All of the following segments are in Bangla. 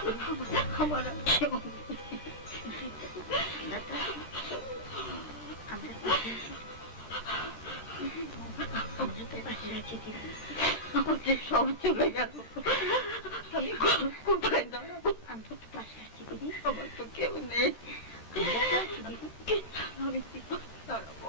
আমার আমাদের সব চলে গেল। আমি কোথায় দাঁড়াবো? আমি তো পাশে আছি দিদি। আমার তো কেউ নেই। আমি দাঁড়াবো।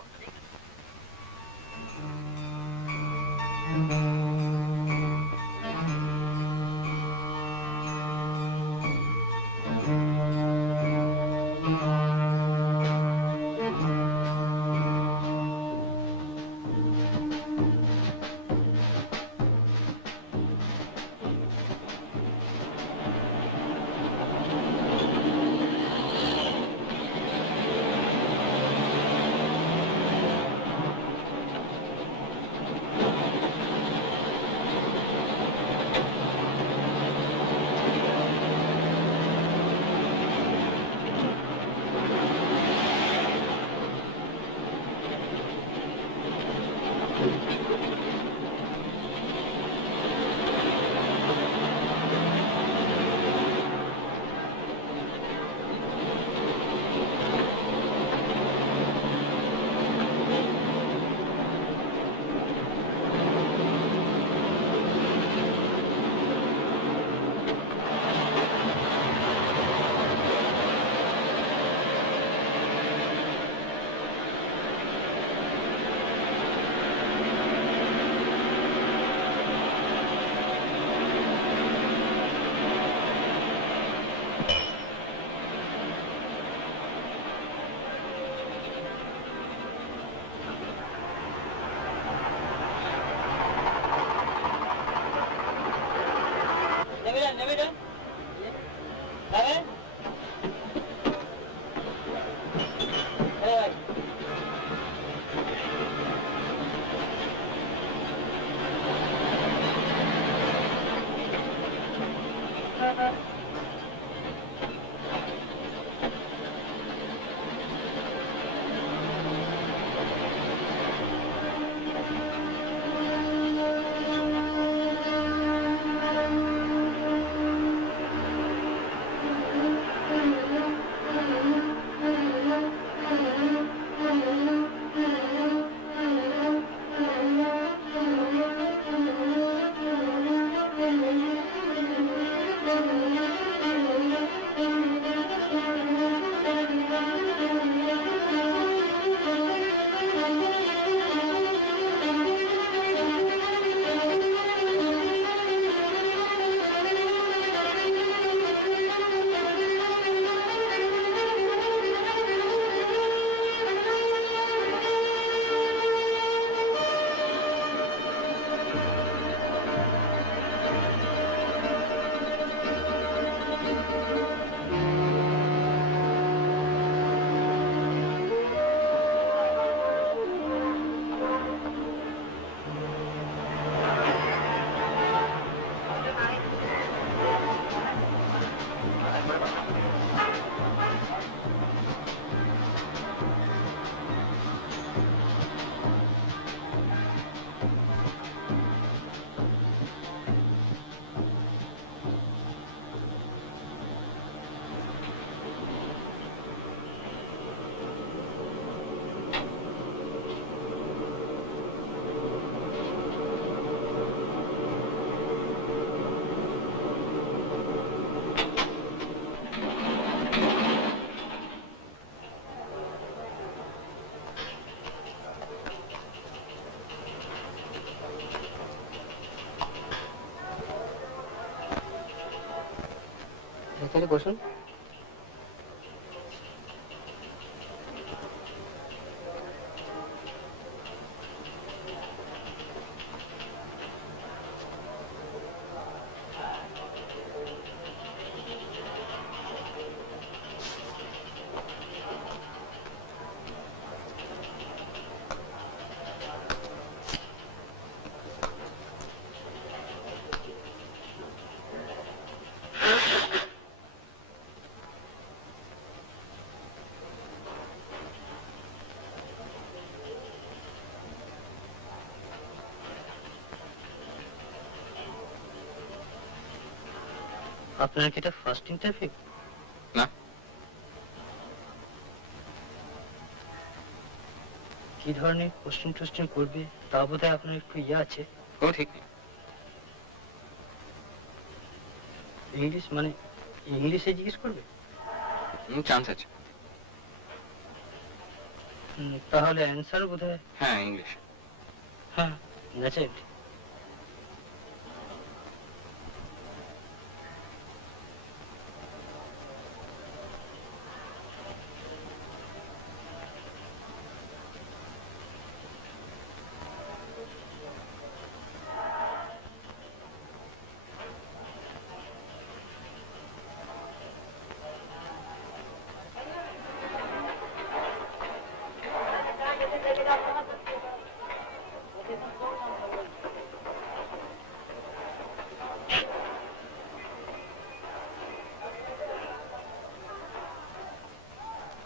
এখানে বসুন। আপনার কি এটা ফার্স্ট ইন্টারভিউ? না। কি ধরনের কোশ্চেন টোশ্চেন করবে তা বোধহয় আপনার একটু ইয়ে আছে। ও ঠিক নেই। ইংলিশ মানে ইংলিশে জিজ্ঞেস করবে? চান্স আছে। তাহলে অ্যান্সার বোধহয় হ্যাঁ, ইংলিশ। হ্যাঁ, ন্যাচারাল।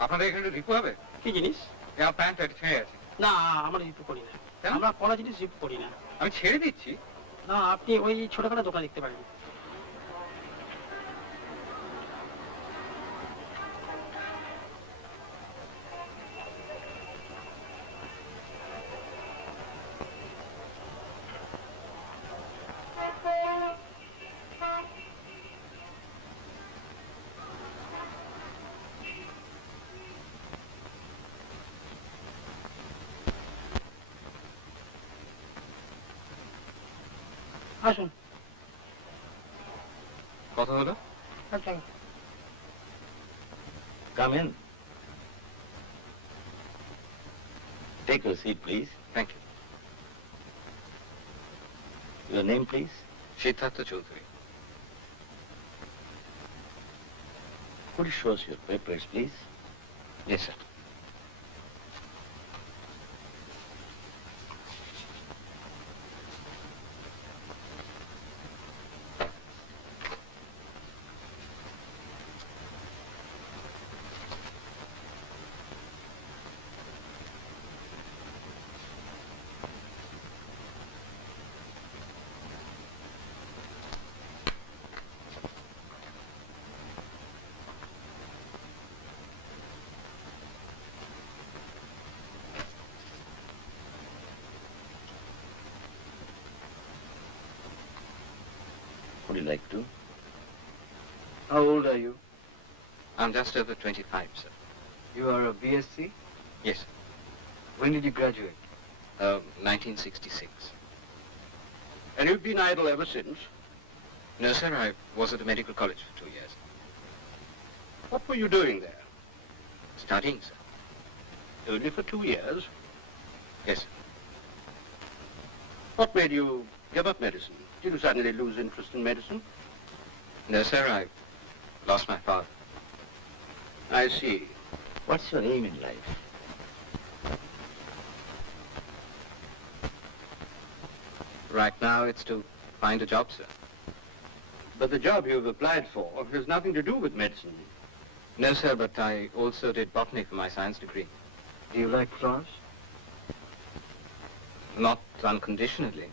আপনাদের এখানে রিপু হবে? কি জিনিস? আমার প্যান্ট ছেড়ে আছে। না, আমরা রিপু করি না। আমরা পড়া জিনিস রিপু করি না। আমি ছেড়ে দিচ্ছি। না, আপনি ওই ছোটখাটো দোকান দেখতে পারেন। আসুন। কথা হলো? Come in. Take your seat, please. Thank you. Your name, please. Siddhartha Chowdhury. Could you show us your papers, please? Yes, sir. Would you like to? How old are you? I'm just over 25, sir. You are a BSc? Yes, sir. When did you graduate? 1966. And you've been idle ever since? No, sir, I was at a medical college for 2 years. What were you doing there? Studying, sir. Only for 2 years? Yes, sir. What made you give up medicine? Did you suddenly lose interest in medicine? No, sir, I lost my father. I see. What's your aim in life? Right now, it's to find a job, sir. But the job you've applied for has nothing to do with medicine. No, sir, but I also did botany for my science degree. Do you like flowers? Not unconditionally.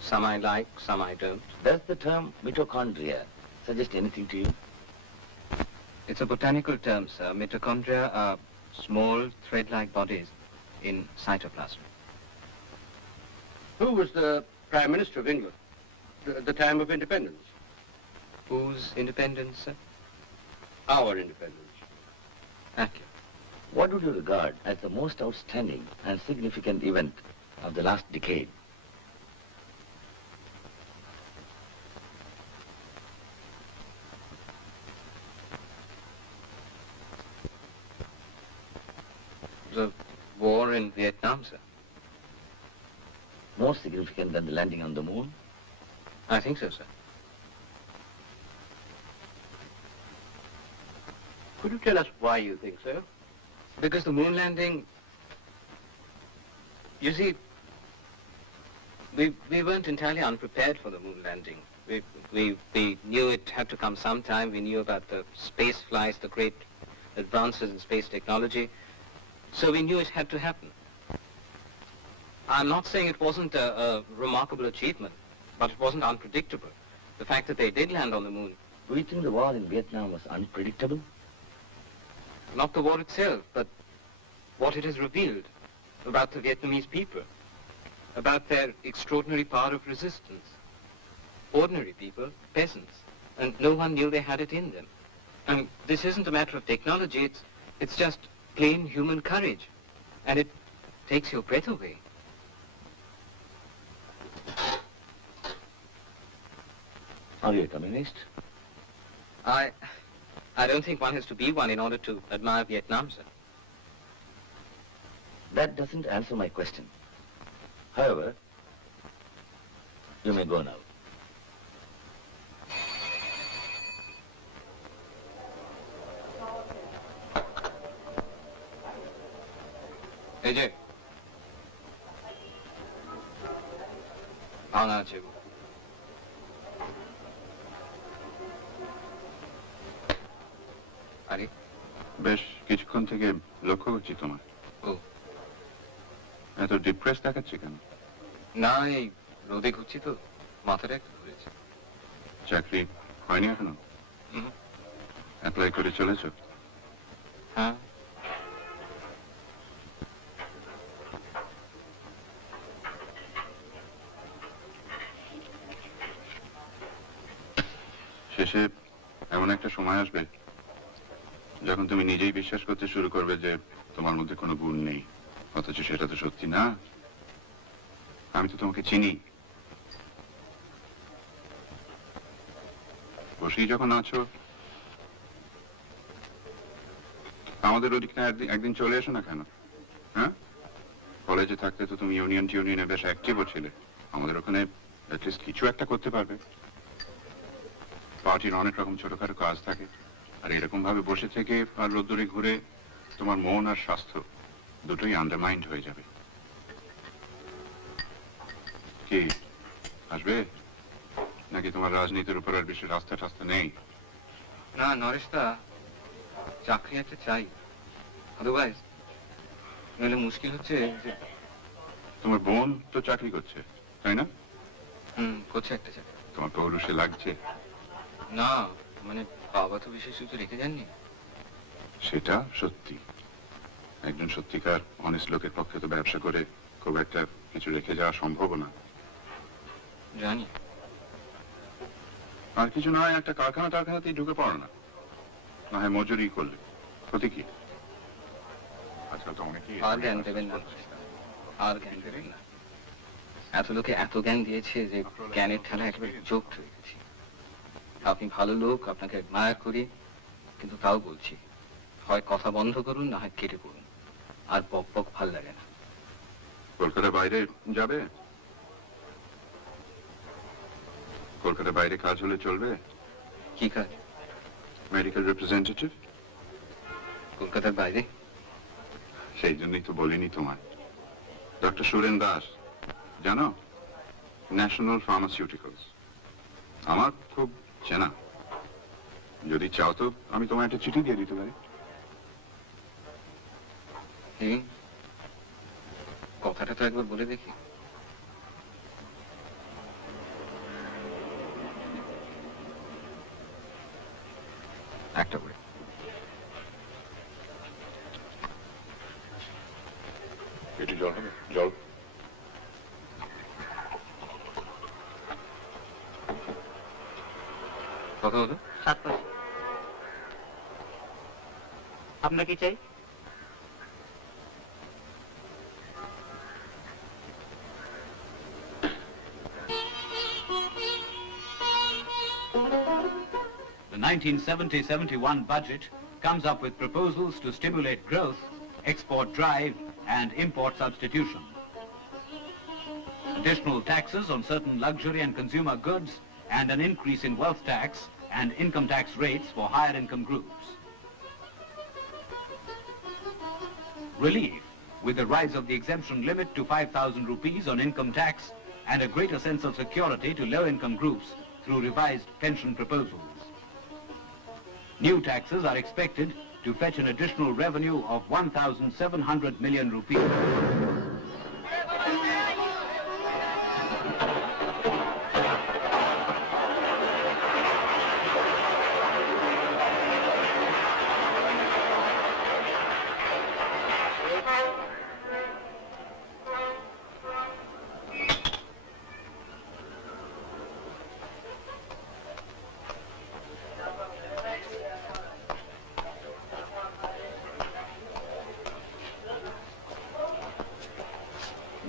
Some I like, some I don't. Does the term mitochondria suggest anything to you? It's a botanical term, sir. Mitochondria are small, thread-like bodies in cytoplasm. Who was the Prime Minister of England at the time of independence? Whose independence, sir? Our independence. Thank you. What would you regard as the most outstanding and significant event of the last decade? The war in Vietnam, sir. More significant than the landing on the moon? I think so, sir. Could you tell us why you think so? Because the moon landing, you see, we weren't entirely unprepared for the moon landing. We knew it had to come sometime. We knew about the space flights, the great advances in space technology. So we knew it had to happen. I'm not saying it wasn't a remarkable achievement, but it wasn't unpredictable. The fact that they did land on the moon, Do you think the war in Vietnam was unpredictable? not the war itself, but what it has revealed about the Vietnamese people, about their extraordinary power of resistance. Ordinary people, peasants, and no one knew they had it in them. And this isn't a matter of technology, it's just plain human courage. And it takes your breath away. Are you a communist? I don't think one has to be one in order to admire Vietnam, sir. That doesn't answer my question. However, you may go now. AJ. ভাওনা আছে গো। আরে বেশ কিছুক্ষণ থেকে লক্ষ্য করছি তোমার। ও। এত ডিপ্রেস দেখাচ্ছে কেন? না, এই রোদে ঘুরছি তো, মাথাটা একটু ঘুরেছে। চাকরি হয়নি এখনো? হুম। অ্যাপ্লাই করে চলেছো? হ্যাঁ। শেষে এমন একটা সময় আসবে যখন তুমি নিজেই বিশ্বাস করতে শুরু করবে যে তোমার মধ্যে কোনো গুণ নেই, অথচ সেটা তো সত্যি না। আমি তো তোমাকে চিনি। বসেই যখন আছো, আমাদের ওদিকে একদিন চলে এসো না কেন? হ্যাঁ, কলেজে থাকতে তো তুমি ইউনিয়নে বেশ অ্যাক্টিভও ছিলে। আমাদের ওখানে অ্যাটলিস্ট কিছু একটা করতে পারবে। পার্টির অনেক রকম ছোটখাটো কাজ থাকে, আর এরকম ভাবে বসে থেকে আর রোদ্দুরে ঘুরে তোমার মন আর স্বাস্থ্য দুটোই আন্ডারমাইন্ড হয়ে যাবে। কি আসবে নাকি তোমার রাজনীতির উপর আর বেশি রাস্তা টাস্তা নেই? না নরেশদা, চাকরি একটা চাই, আদারওয়াইজ নইলে মুশকিল হচ্ছে যে। তোমার বোন তো চাকরি করছে, তাই না? করছে একটা চাকরি। তোমার পৌরুষে লাগছে? না, মানে বাবা তো বিশেষ কিছু রেখে যাননি। সেটা সত্যি। একজন সত্যিকার অনেস্ট লোকের পক্ষে তো ব্যবসা করে খুব একটা কিছু রেখে যাওয়া সম্ভব না। জানি। আর কিছু না হয় একটা কারখানাতেই ঢুকে পড়ো না, না হয় মজুরি করলে ক্ষতি কি? আচ্ছা, তো অনেকেই আর জ্ঞান দেবেন না, আর জ্ঞান দেবেন না। এত লোকে এত জ্ঞান দিয়েছে যে জ্ঞানের ঠেলা একেবারে চোখ হয়ে গেছে। আপনি ভালো লোক, আপনাকে অ্যাডমায়ার করি, কিন্তু তাও বলছি, হয় কথা বন্ধ করুন, না হয় কেটে পড়ুন। আর বক বক ভাল লাগে না। কলকাতার বাইরে যাবে? কলকাতার বাইরে কাজ হলে চলবে? কি কাজ? Medical representative. কলকাতার বাইরে? সেই জন্যই তো বলিনি তোমায়। ডক্টর সুরেন দাস জানো? National pharmaceuticals. আমার খুব চেনা। যদি চাও তো আমি তোমায় একটা চিঠি দিয়ে দিতে পারি। কথাটা তো একবার বলে দেখি। একটা করে। একটু জল হবে? জল। কত হলো? 7 পয়সা। আপনার কি চাই? The 1970-71 budget comes up with proposals to stimulate growth, export drive, and import substitution. Additional taxes on certain luxury and consumer goods, and an increase in wealth tax and income tax rates for higher income groups. Relief, with the rise of the exemption limit to 5,000 rupees on income tax and a greater sense of security to low-income groups through revised pension proposals. New taxes are expected to fetch an additional revenue of 1,700 million rupees.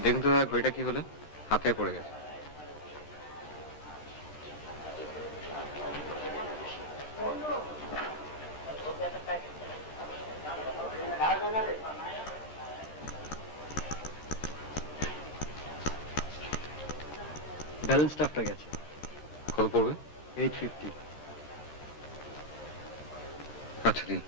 দেখুন তো দাদা ঘড়িটা কি হলো, হাতে পড়ে গেছে। ব্যালেন্স স্টাফটা গেছে। কত পড়বে? 850। আচ্ছা দিন।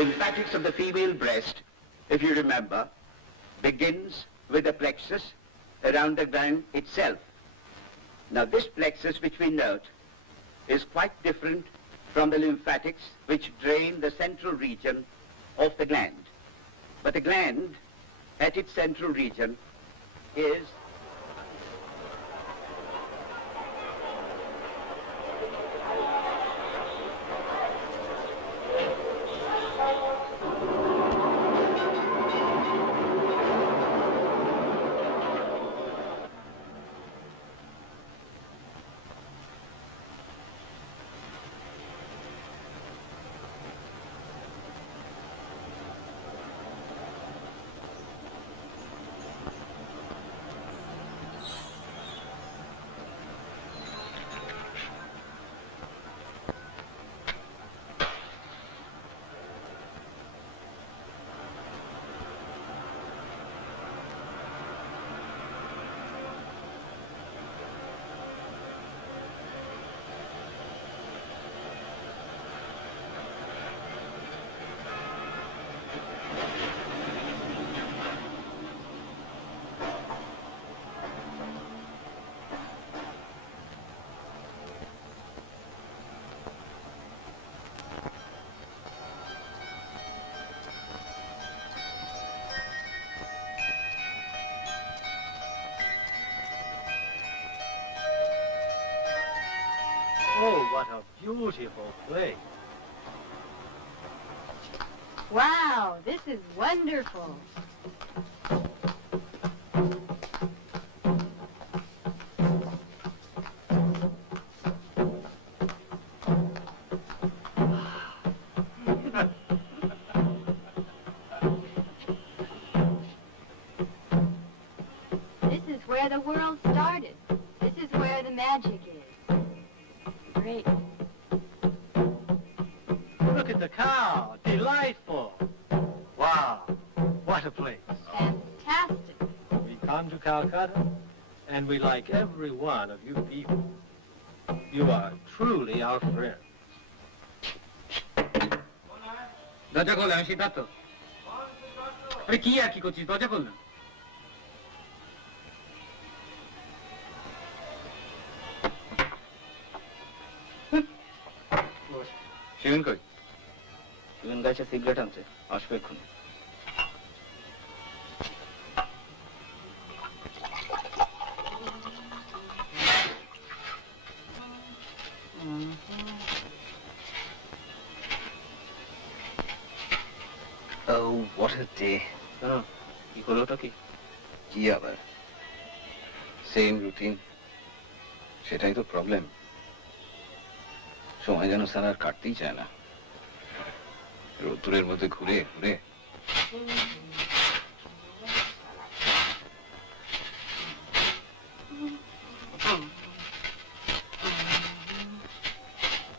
Lymphatics of the female breast, if you remember, begins with a plexus around the gland itself. Now this plexus which we note is quite different from the lymphatics which drain the central region of the gland. But the gland at its central region is Oh, what a beautiful place. Wow, this is wonderful. This is where the world started. This is where the magic is. Great. Look at the cow. Delightful. Wow, what a place. Fantastic. We come to Calcutta, and we like every one of you people. You are truly our friends. দরজা খোল, আমি সিদ্ধার্থ। আরে কি আর কি করছিস, দরজা খোল না। শিবেন কই? শিবেন গাছে সিগারেট আনছে, আসবে এক্ষুনি। Oh, what a day. কি হলোটা কি? কি আবার? Same routine. সেটাই তো প্রবলেম। সময় যেন স্যার আর কাটতেই চায় না। রোদ্দুরের মধ্যে ঘুরে ঘুরে।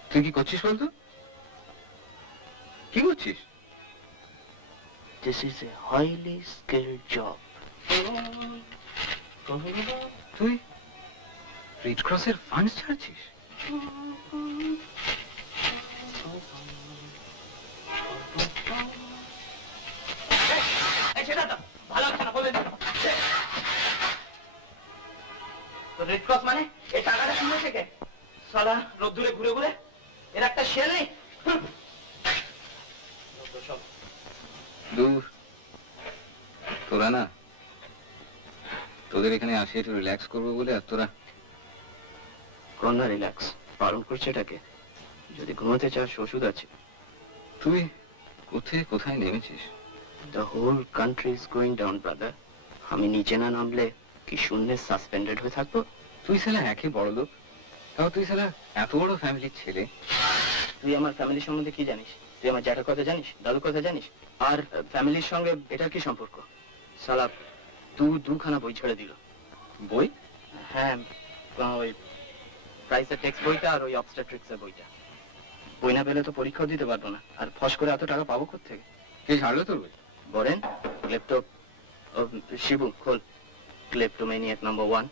তুই কি করছিস বলতো? কি করছিস? This is a highly skilled job. তুই রেড ক্রসের ফান্ড ছাড়ছিস? সেটা তো ভালো হচ্ছে না, বলে দিন। রেড ক্রস মানে এই টাকাটা শুনে থেকে সালা রোদ্দুরে ঘুরে ঘুরে এর একটা শেল নেই। দূর, তোরা না তোদের এখানে আসে একটু রিল্যাক্স করবো বলে, আর তোরা কোন না রিল্যাক্স, বারণ করছে এটাকে। যদি ঘুমাতে চাস ওষুধ আছে। তুই কোথায় নেমেছিস? The whole country is going down brother. আমি নিচে না নামলে কি শূন্যে সাসপেন্ডেড হয়ে থাকবো? তুই শালা একে বড় লোক, তাও তুই শালা এত বড় ফ্যামিলির ছেলে। তুই আমার ফ্যামিলির সম্বন্ধে কি জানিস? তুই আমার জ্যাঠার কথা জানিস, দাদুর কথা জানিস? আর ফ্যামিলির সঙ্গে এটার কি সম্পর্ক? সালা দুখানা বই ছেড়ে দিল। বই? হ্যাঁ, ওই প্রাইসের টেক্সট বইটা আর ওই অবস্টেট্রিক্সের বইটা। বই না পেলে তো পরীক্ষাও দিতে পারবো না, আর ফস করে এত টাকা পাবো কোত্থেকে? কে ছাড়লো তোর বই? বলেন ক্লেপ্টো শিবু, খোল ক্লেপ্টোম্যানিয়াক নাম্বার 1।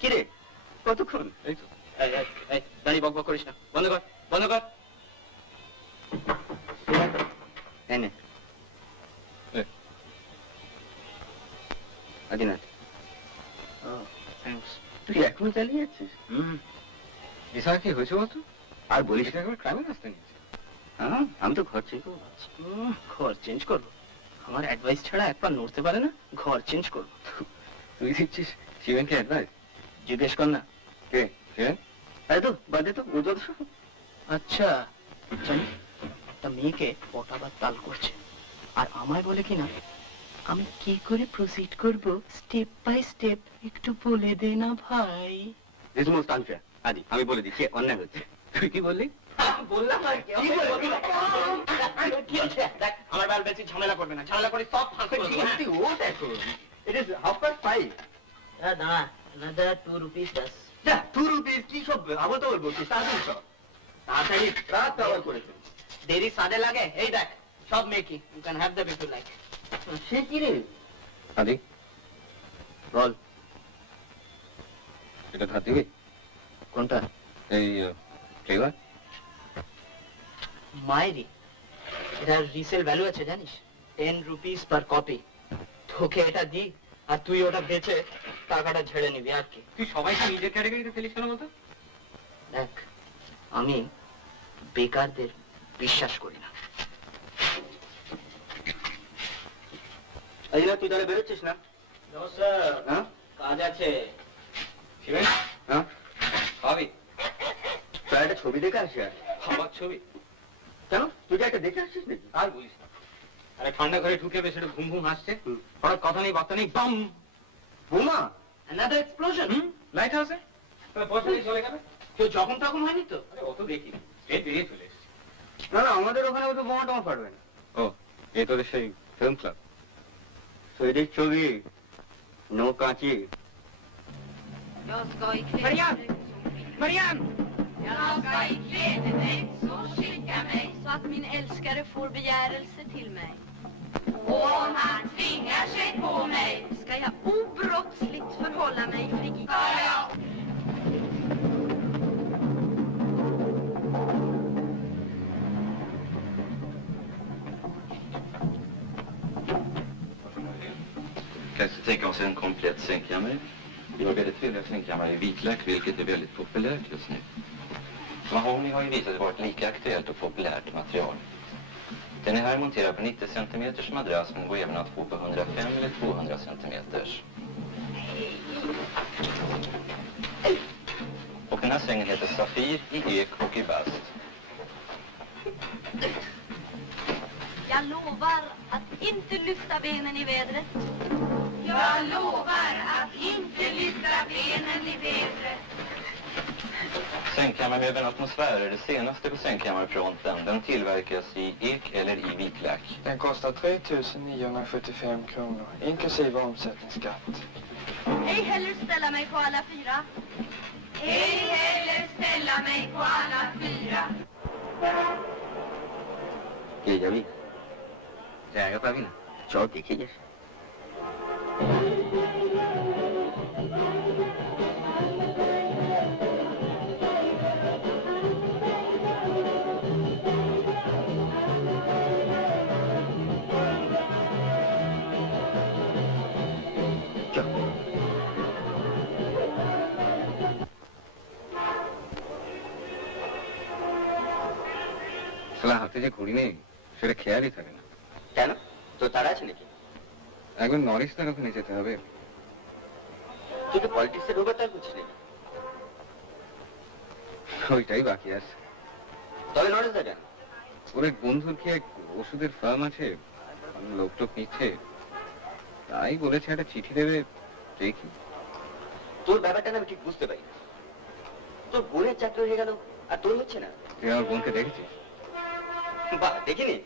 কি রে, কতক্ষণ? এই তো। দাঁড়িয়ে বক বক করিস না, বন্ধ কর বন্ধ কর। এনে আদিনাথ, তুই এখনো চালিয়ে যাচ্ছিস? বিশাল কি হয়েছে বলতো? আর বলিস এটা একবার ক্রাইমের রাস্তা নিয়েছে। হ্যাঁ, আমি তো ঘর চেঞ্জ করবো ভাবছি। ঘর চেঞ্জ করবো? আমার অ্যাডভাইস ছাড়া এক পা নড়তে পারে না, ঘর চেঞ্জ করবো। তুই দিচ্ছিস শিবেনকে অ্যাডভাইস? জিজ্ঞেস কর না। কে শিবেন? আরে তো বাদে তো, ও যত সব। আচ্ছা জানি, তা মেয়েকে পটাবার তাল করছে, আর আমায় বলে কিনা আমি কি করে প্রসিড করব স্টেপ বাই স্টেপ একটু বলে দে না ভাই। This most unfair. আদি, আমি বলে দিচ্ছি অন্যায় হচ্ছে। তুই কি বললি? বললাম আর কি হচ্ছে? দেখ, আমার বাল বেশি ঝামেলা করবে না, ঝামেলা করে সব ফাঁস করে দেবো। তুই ওঠ এখন, ইট ইজ 5:30। দাঁড়া, another 2 rupees das. যা, 2 রুপিস কি সব আবল তো বলবো, তাড়াতাড়ি সব তাড়াতাড়ি রাত আবার করেছে। দেরি সাদে লাগে, এই দেখ সব মেকি, you can have the people like. সে কি রে? আদি, বল এটা ধার দিবি? কোনটা? এই ফ্লেভার? মায়েরি, এটার রিসেল ভ্যালু আছে জানিস? 10 রুপিস পার কপি। তোকে এটা দি, আর তুই ওটা বেচে টাকাটা ঝেড়ে নিবি, আর কি। তুই সবাইকে নিজের ক্যাটাগরিতে ফেলিস কেন বলতো? দেখ, আমি বেকারদের বিশ্বাস করি না। এই না, তুই তাহলে বেরোচ্ছিস না? হ্যাঁ, কাজ আছে। শিবেন? হ্যাঁ, ভাবি তোর একটা ছবি দেখে আসি। আর আমার ছবি? কেন, তুই কি একটা দেখে আসছিস নাকি? আর বলিস না, আরে ঠান্ডা ঘরে ঢুকে বেশ একটু ঘুম ঘুম আসছে, হঠাৎ কথা নেই বার্তা নেই, বাম বোমা, another explosion। লাইট হাউসে পয়সা দিয়ে চলে গেল। কেউ যখন তখন হয়নি তো? আরে অত দেখি স্টেট বেরিয়ে চলে এসেছি। না না, আমাদের ওখানে তো বোমা টমা ফাটবে না। ও, এই তোদের সেই ফিল্ম ক্লাব? তৈরির ছবি, নো কাঁচি। Jag ska ikläda mig. Mariam, Jag ska ikläda mig, så skicka mig så att min älskare får begärelse till mig. Och om han tvingar sig på mig ska jag obrottsligt förhålla mig fri. Kanske tänka oss en komplett sängkammare. Vi har väldigt trevliga sängkammare i vitlök, vilket är väldigt populärt just nu. Mahogny har ju visat sig vara ett lika aktuellt och populärt material. Den är här monterad på 90 cm madrass, men går även att få på 105 eller 200 cm. Och den här sängen heter Safir i ek och i bast. Jag lovar att inte lyfta benen i vädret. Jag lovar att inte lyfta benen i vädret. Sängkammarmöbeln Atmosfär är det senaste på sängkammarfronten. Den tillverkas i ek eller i vitlök. Den kostar 3 975 kronor, inklusive omsättningsskatt. Ej heller ställa mig på alla fyra. Ej heller ställa mig på alla fyra. কে যাবি? জায়গা পাবি না? চ দেখে যাস। শালা হাতে যে ঘড়ি নেই সেটা খেয়ালই থাকে না। কেন, তোর তারা আছে নাকি? একবার নরিশ তার ওখানে যেতে হবে। তুই তো পলিটিক্সে ঢোকার তার বুঝছিস নাকি? ওইটাই বাকি আছে। তবে নরেশ দা কেন? ওর এক বন্ধুর কি এক ওষুধের ফার্ম আছে, লোক টোক নিচ্ছে, তাই বলেছে একটা চিঠি দেবে, দেখি। তোর ব্যাপারটা না আমি ঠিক বুঝতে পারি। তোর বোনের চাকরি হয়ে গেল আর তোর হচ্ছে না। তুই আমার বোনকে দেখেছিস? বাহ, দেখিনি।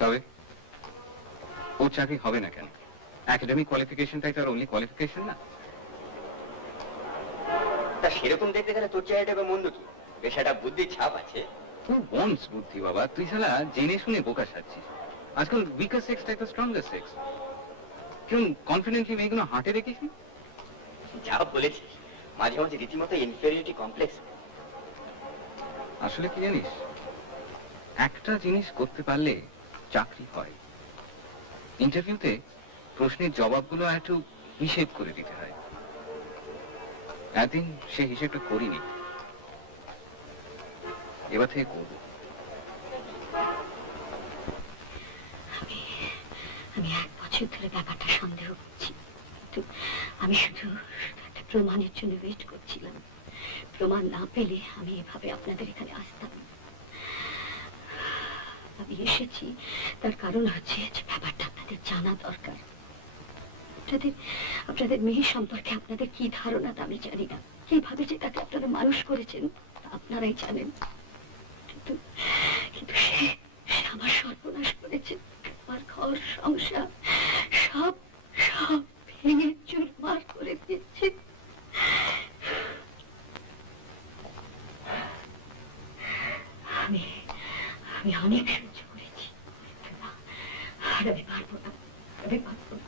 তবে ওর চাকরি হবে না কেন? একাডেমিক কোয়ালিফিকেশনটাই তার অনলি কোয়ালিফিকেশন না? তা সেরকম দেখতে গেলে তোর চেহারাটা বা মন্দ কি? বেশ একটা বুদ্ধির ছাপ আছে। তুই ওয়ান্টস বুদ্ধি বাবা, তুই শালা জেনে শুনে বোকা সাজছিস। আজকাল weaker sex type stronger sex. কেমন কনফিডেন্টলি মেয়েগুলো হাঁটে রেখিস? যা বলেছিস, মাঝে মাঝে রীতিমতো ইনফেরিয়রিটি কমপ্লেক্স। আসলে কি জানিস, একটা জিনিস করতে পারলে চাকরি হয়। ইন্টারভিউতে প্রশ্নের জবাবগুলো একটু হিসেব করে দিতে হয়। একদিন সে হিসেবটা করিনি, এবার থেকে করবো। আমি 1 বছর ধরে ব্যাপারটা সন্দেহ করছি। আমি শুধু একটা প্রমাণের জন্য ওয়েট করছিলাম। প্রমাণ না পেলে আমি এভাবে আপনাদের এখানে আসতাম। আমি এসেছি তার কারণ হচ্ছে যে ব্যাপারটা আপনাদের জানা দরকার। আপনাদের মেয়ে সম্পর্কে আপনাদের কি ধারণা তা আমি জানি না। কিভাবে যে তাকে আপনারা মানুষ করেছেন আপনারাই জানেন। কিন্তু সে আমার সর্বনাশ করেছে। আমার ঘর সংসার সব সব ভেঙে চুরমার করে দিয়েছে। আমি অনেক সহ্য করেছি, আর আমি পারবো না, আমি পারবো না।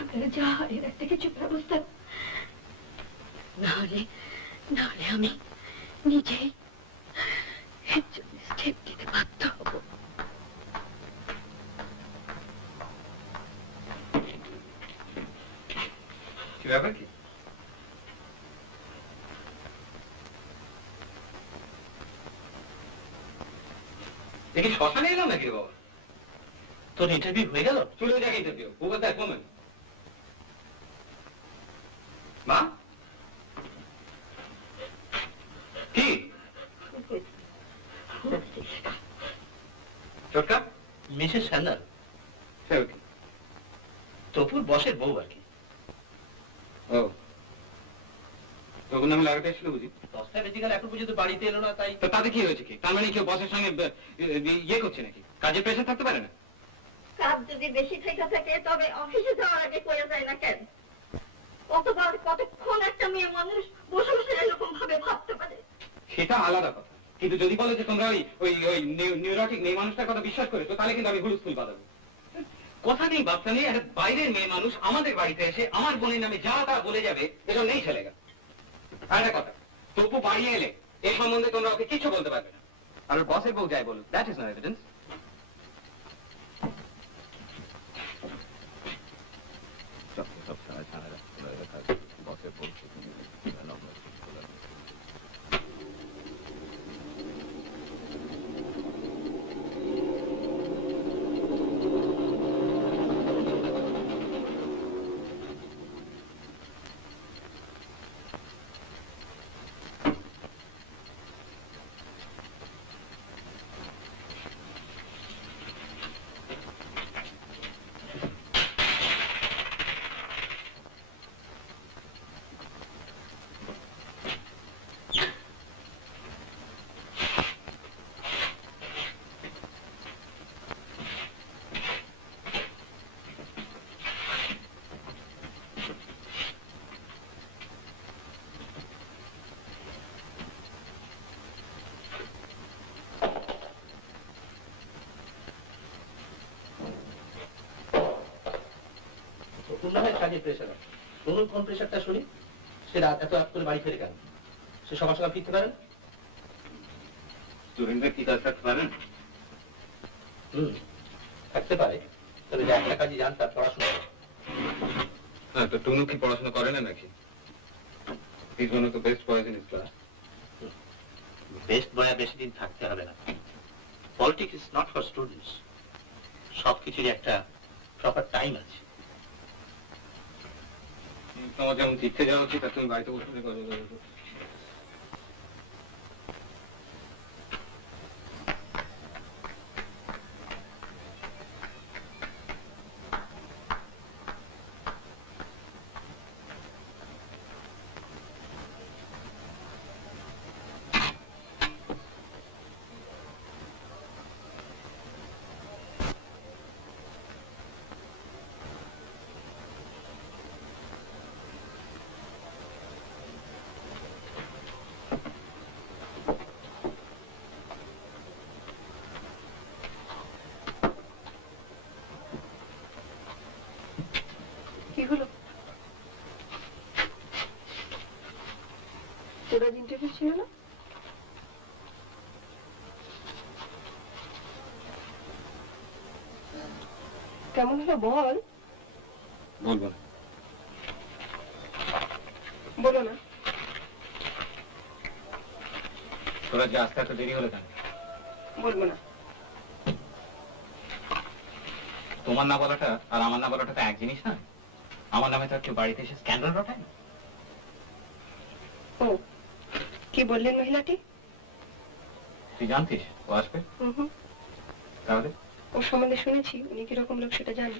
আপনারা যা হয় এর একটা কিছু ব্যবস্থা, নাহলে আমি নিজেই এর জন্য স্টেপ নিতে বাধ্য হব। কি ব্যাপার কি? দেখি শ্মশানে এলাম নাকি বাবা? তোর ইন্টারভিউ হয়ে গেল? চলে যাক ইন্টারভিউ। Over that moment. মা কি ছোটকা? মিসেস স্যান্ডাল, তপুর বসের বউ আর কি। ও, তখন নামে লাগাতে এসেছিল বুঝি? 10টা বেজে গেল, এখন পর্যন্ত বাড়িতে এলো না। তাই তো তাতে কি হয়েছে কি? তার মানে কেউ বসের সঙ্গে ইয়ে করছে নাকি? কাজের প্রেশার থাকতে পারে না? কাজ যদি বেশি থেকে থাকে তবে অফিসে যাওয়ার আগে করে যায় না কেন? কতক্ষণ একটা মেয়ে মানুষ বসে বসে এরকম ভাবে ভাবতে পারে? সেটা আলাদা কথা, কিন্তু যদি বলো যে তোমরা ওই নিউরোটিক মেয়ে মানুষটার কথা বিশ্বাস করেছো, তাহলে কিন্তু আমি হুলস্থুল বাঁধাবো। কথা নেই বার্তা নেই, একটা বাইরের মেয়ে মানুষ আমাদের বাড়িতে এসে আমার বোনের নামে যা তা বলে যাবে, এটা নেই ছেলে গেল। আর একটা কথা, তপু বাড়ি এলে এই সম্বন্ধে তোমরা ওকে কিছু বলতে পারবে না। আর ওর বসের বউ যাই বলুক, দ্যাট ইজ নো এভিডেন্স। বসের বউ কাজের প্রেশার আছে। তনুর কোন প্রেশারটা শুনি, সে রাত এত রাত করে বাড়ি ফেরে কেন? সে সকাল সকাল ফিরতে পারেন? স্টুডেন্টরা কি কাজ থাকতে পারেন? থাকতে পারে, তবে যে একটা কাজে যান তার পড়াশোনা করে। হ্যাঁ, তো টুনু কি পড়াশোনা করে না নাকি? He's one of the best boys in his class. Best boy বেশি দিন থাকতে হবে না। Politics is not for students. সব কিছুরই একটা প্রপার টাইম আছে। তোমার যেমন তীর্থে যাওয়া উচিত, আর তুমি বাড়িতে বসে করো। কি হলো? তোর আজ ইন্টারভিউ ছিল না? কেমন হলো বল? বলবো না। বলো না। তোরা যে আসতে এত দেরি হলো কেন? বলবো না। তোমার না বলাটা আর আমার না বলাটা তো এক জিনিস না। আমার নামে তো একটু বাড়িতে এসে স্ক্যান্ডাল রটায় না। ও কি বললেন মহিলাটি? তুই জানতিস ও আসবে? তাহলে ওর সম্বন্ধে শুনেছি, উনি কিরকম লোক সেটা জানি।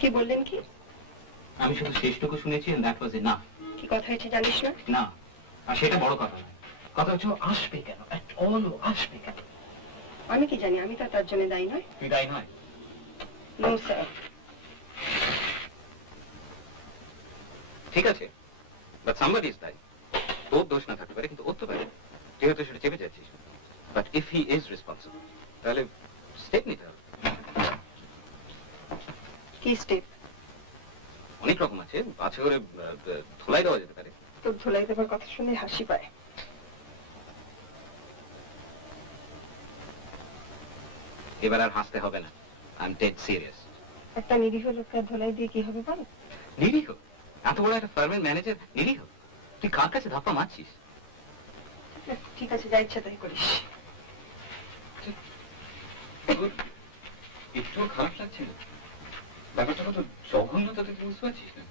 কি বললেন কি? আমি শুধু শেষটুকু শুনেছি, and that was enough. কি কথা হয়েছে জানিস না? না, আর সেটা বড় কথা নয়। কথা হচ্ছে ও আসবে কেন, at all ও আসবে কেন? আমি কি জানি? আমি তো তার জন্য দায়ী নয়। তুই দায়ী নয়? No sir. ঠিক আছে, বাট সামবডি ইজ দায়ী। তোর দোষ না থাকতে পারে, কিন্তু ওর তো পারে, যেহেতু সেটা চেপে যাচ্ছিস। But if he is responsible, তাহলে স্টেপ নিতে হবে। কি স্টেপ? অনেক রকম আছে, আছে করে ধোলাই দেওয়া যেতে পারে। তোর ধোলাই দেবার কথা শুনে হাসি পায়। এবার আর হাসতে হবে না, আই এম ডেড সিরিয়াস। একটা নিরীহ লোককে ধোলাই দিয়ে কি হবে বল? নিরীহ? এত বড় একটা ফার্মের ম্যানেজার নিরীহ? তুই কার কাছে ধাপ্পা মারছিস? ঠিক আছে, যা ইচ্ছা তাই করিস। একটু খারাপ লাগছে না? ব্যাপারটা কত জঘন্য তা তুই বুঝতে পারছিস না?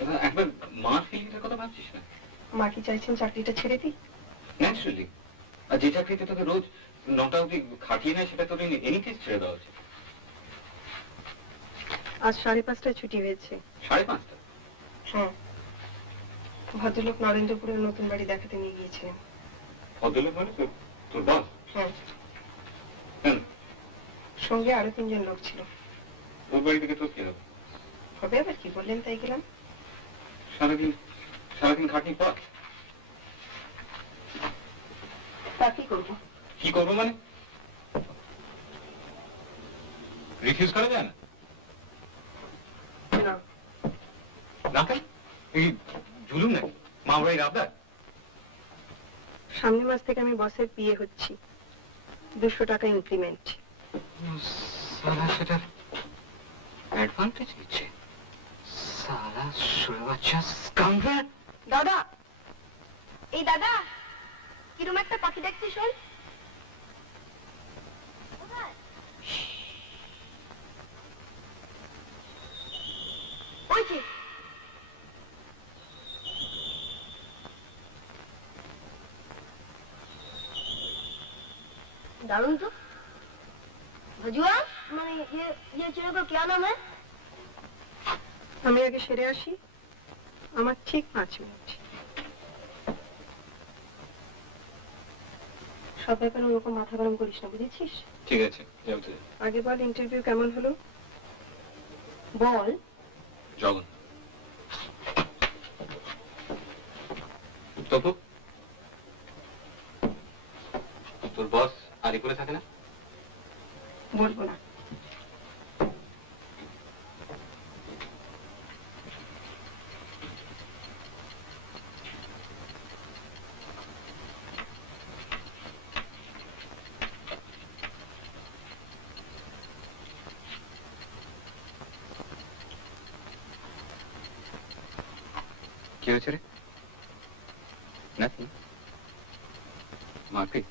এবার একবার মার ফিলিংটার কথা ভাবছিস না? মা কি চাইছেন চাকরিটা ছেড়ে দিই? ন্যাচারালি। আর যে চাকরিতে তোকে রোজ 9টা অবধি খাটিয়ে নেয়, সেটা তোর এনি কেস ছেড়ে দেওয়া উচিত। আজ 5:30টায় ছুটি হয়েছে। 5:30? হ্যাঁ, ভদ্রলোক নরেন্দ্রপুরের নতুন বাড়ি দেখাতে নিয়ে গিয়েছিলেন। ভদ্রলোক মানে তোর বস? হ্যাঁ, কেন? সঙ্গে আরো 3 জন লোক ছিল। ওর বাড়ি থেকে তোর কি হবে? হবে আবার কি, বললেন তাই গেলাম। সারাদিন খাটনি পর তা কি করবো? কি করবো মানে? রিফিউজ করা যায় না? না। না কেন? এই জুলুম নাকি? মামরাই রাবদার? সামনের মাস থেকে আমি বসের পিএ হচ্ছি। 200 টাকা ইনক্রিমেন্ট। সালা সেটা অ্যাডভান্টেজ দিচ্ছে। সালা সুরবাচ্চা স্কাউন্ডার। দাদা, এই দাদা, কিরম একটা পাখি দেখছিস শোন? ওই যে दारुण तो भजुआ মানে ये चीज़ का क्या नाम है? আমি আগে সেরে আসি, আমার ঠিক 5 মিনিট। সব ব্যাপারে ওরকম মাথা গরম করিস না, বুঝেছিস? ঠিক আছে, যাও তুই। আগে বল ইন্টারভিউ কেমন হলো? বল। জগন। তপু, তোর বস আলিপুরে থাকে না? বলবো না। কি হয়েছে রে? নাথিং। মারপিট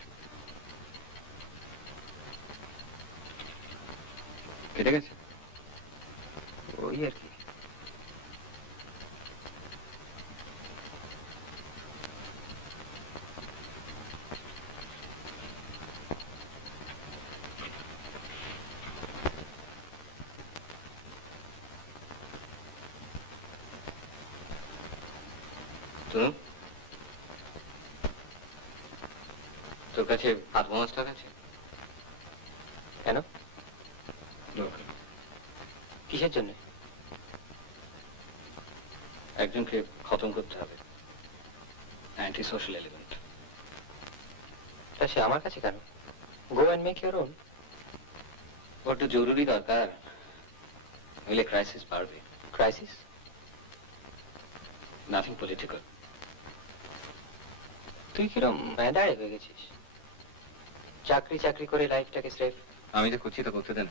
কেটে গেছে? ওই আর কি। তোর কাছে হাত বোমাস টাকা আছে? কেন? কিসের জন্য? একজনকে খতম করতে হবে, অ্যান্টি সোশ্যাল এলিমেন্ট। তা সে আমার কাছে কেন? Go and make your own. বড্ড জরুরি দরকার, নইলে ক্রাইসিস বাড়বে। ক্রাইসিস? Nothing political. তুই কিরম ম্যাদারে হয়ে গেছিস? চাকরি চাকরি করে লাইফটাকে স্রেফ। আমি যে করছি তা করতে দেন।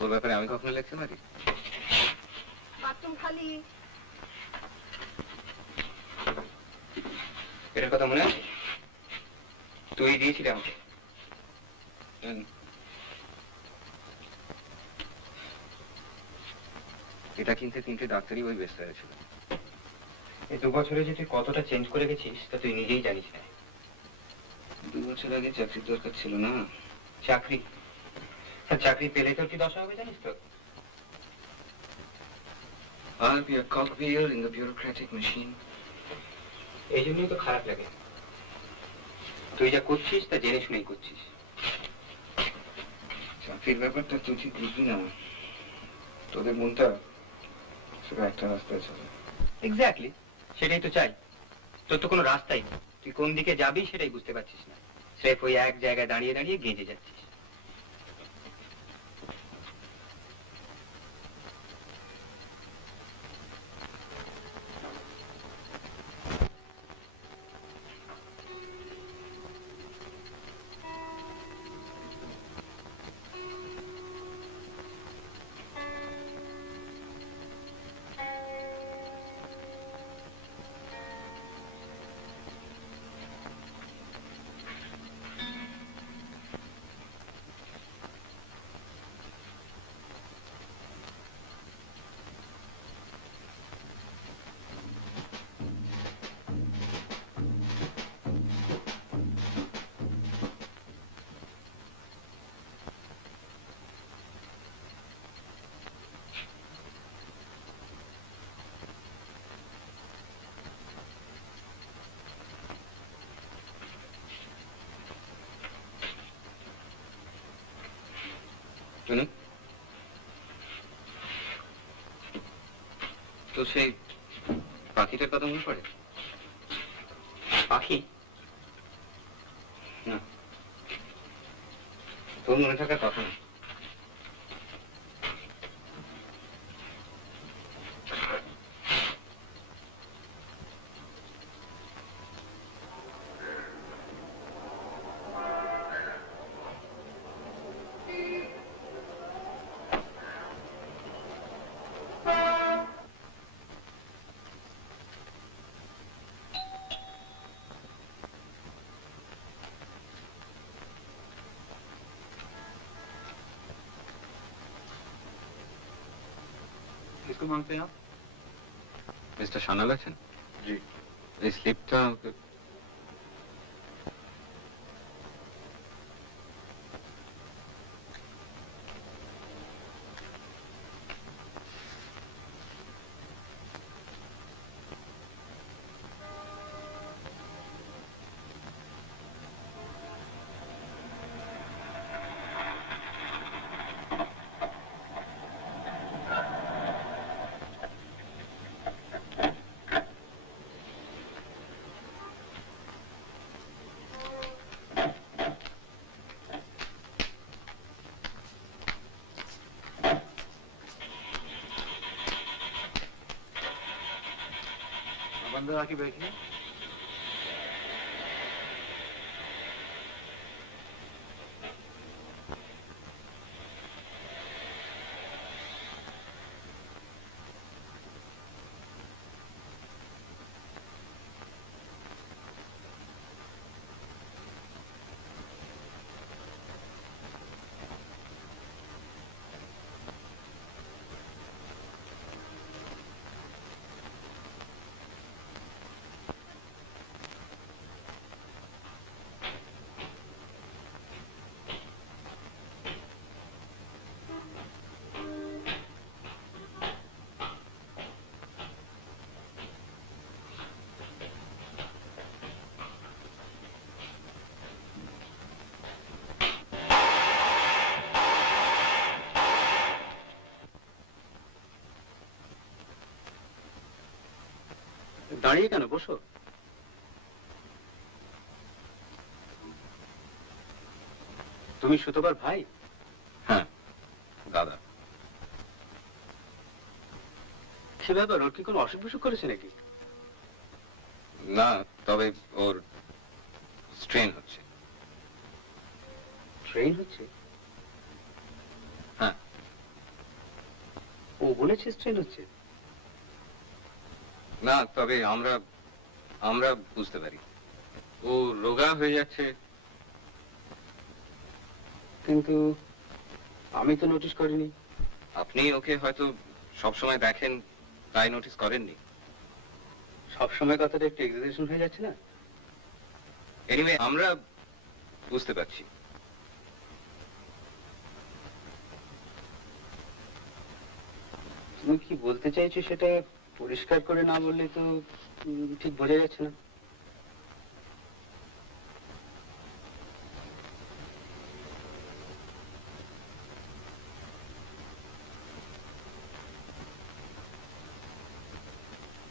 ওর ব্যাপারে আমি কখনো লিখতে পারি? বাথরুম খালি। এটার কথা মনে আছে? তুই দিয়েছিলি আমাকে। এটা কিনতে 3টে ডাক্তারি বই ব্যস্ত হয়েছিল। এই 2 বছরে যে তুই কতটা চেঞ্জ করে গেছিস তা তুই নিজেই জানিস না। 2 বছর আগে চাকরির দরকার ছিল না। চাকরি? চাকরি পেলে তোর কি দশা হবে জানিস তো? I'll be a cogwheel in the bureaucratic machine. এই জন্যই তো খারাপ লাগে। তুই যা করছিস তা জেনে শুনেই করছিস। চাকরির ব্যাপারটা তুই ঠিক বুঝবি না। তোদের মনটা শুধু একটা রাস্তায় চলে। এক্স্যাক্টলি, সেটাই তো চাই। তোর তো কোনো রাস্তাই নেই। তুই কোন দিকে যাবি সেটাই বুঝতে পারছিস না। স্রেফ ওই এক জায়গায় দাঁড়িয়ে দাঁড়িয়ে গেঁজে যাচ্ছিস। তো সেই পাখিটার কথা মনে পড়ে? পাখি? না, তোর মনে থাকার কথা না। किसको मांगते हैं आप? मिस्टर शानल আছেন? जी। এই স্লিপটা अंदर आके बैठिए। দাঁড়িয়ে কেন, বসো। তুমি সুতোবার ভাই? হ্যাঁ, দাদা। কি ব্যাপার, ওর কি কোনো অসুখ বিসুখ করেছে নাকি? না, তবে ওর স্ট্রেন হচ্ছে। স্ট্রেন হচ্ছে? হ্যাঁ। ও বলেছে স্ট্রেন হচ্ছে? না, তবে আমরা বুঝতে পারি ও রোগা হয়ে যাচ্ছে, কিন্তু আমি তো নোটিস করিনি। আপনি ওকে হয়তো সবসময় দেখেন, তাই নোটিস করেননি। সবসময় কথাটা একটু এক্সাজারেশন হয়ে যাচ্ছে না? এনিওয়ে, আমরা বুঝতে পারছি। তুমি কি বলতে চাইছো সেটা পরিষ্কার করে না বললে তো ঠিক বোঝা যাচ্ছে না।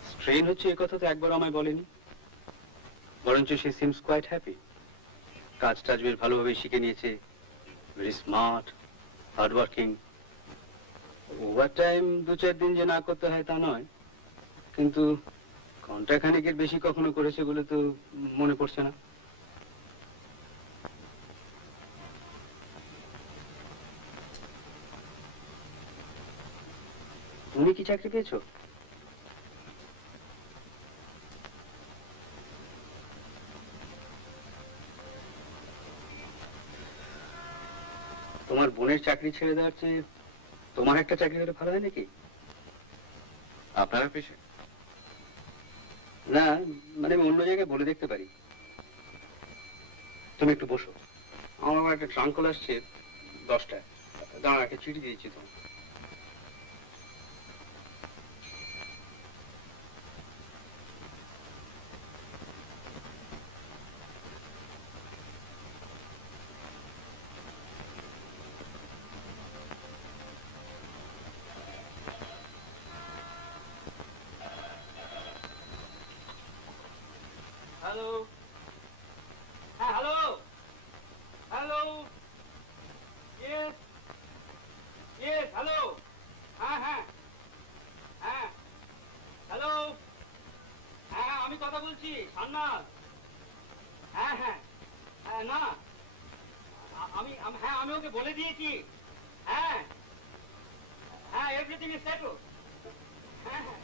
স্ট্রেন হচ্ছে এই কথা তো একবার আমায় বলেনি, বরঞ্চ সে সিমস কোয়াইট হ্যাপি। কাজ টাজ বেশ ভালোভাবে শিখে নিয়েছে, very smart, hard working. Over time 2-4 দিন যে না করতে হয় তা নয়, কিন্তু ঘন্টা খানিকের বেশি কখনো করেছে বলে তো মনে পড়ছে না। তুমি কি চাকরি পেয়েছো? তোমার বোনের চাকরি ছেড়ে দেওয়ার চেয়ে তোমার একটা চাকরি হলে ভালো হয় নাকি? আপনারা পেশে না, মানে আমি অন্য জায়গায় বলে দেখতে পারি। তুমি একটু বসো, আমার একটা ট্রাঙ্ক কল আসছে 10টায়। দাঁড়া, একটা চিঠি দিয়েছি তোমার। হ্যালো, হ্যাঁ hello, hello, yes yes, hello, হ্যাঁ হ্যাঁ হ্যাঁ, হ্যালো, হ্যাঁ আমি কথা বলছি সান্নাল। হ্যাঁ হ্যাঁ হ্যাঁ, না হ্যাঁ আমি ওকে বলে দিয়েছি। হ্যাঁ হ্যাঁ, এভরিথিং ইজ সেটল। হ্যাঁ হ্যাঁ।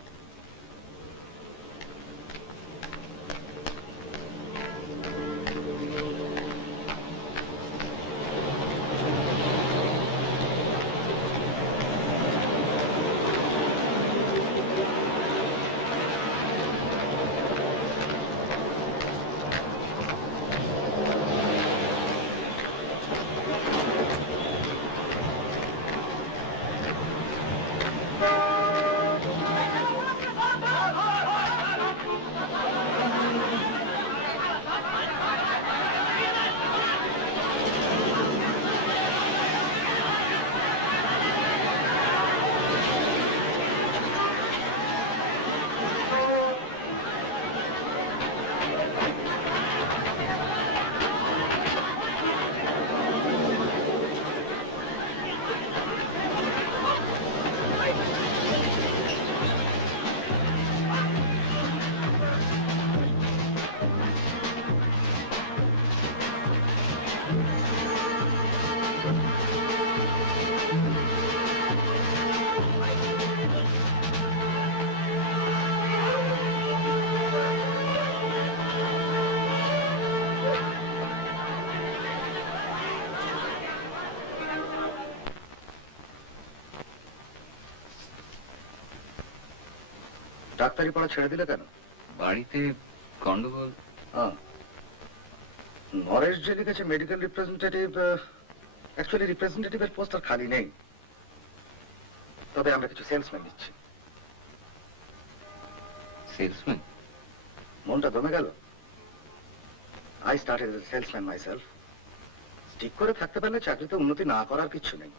ডাক্তারি পড়া ছেড়ে দিলে কেন? বাড়িতে গন্ডগোল। নরেশ যে লিখেছে মেডিকেল রিপ্রেজেন্টেটিভ, অ্যাকচুয়ালি রিপ্রেজেন্টেটিভের পোস্ট আর খালি নেই, তবে আমরা কিছু সেলসম্যান নিচ্ছি। সেলসম্যান? মনটা দমে গেল। I started as a salesman myself. ঠিক করে থাকতে পারলে চাকরিতে উন্নতি না করার কিছু নেই।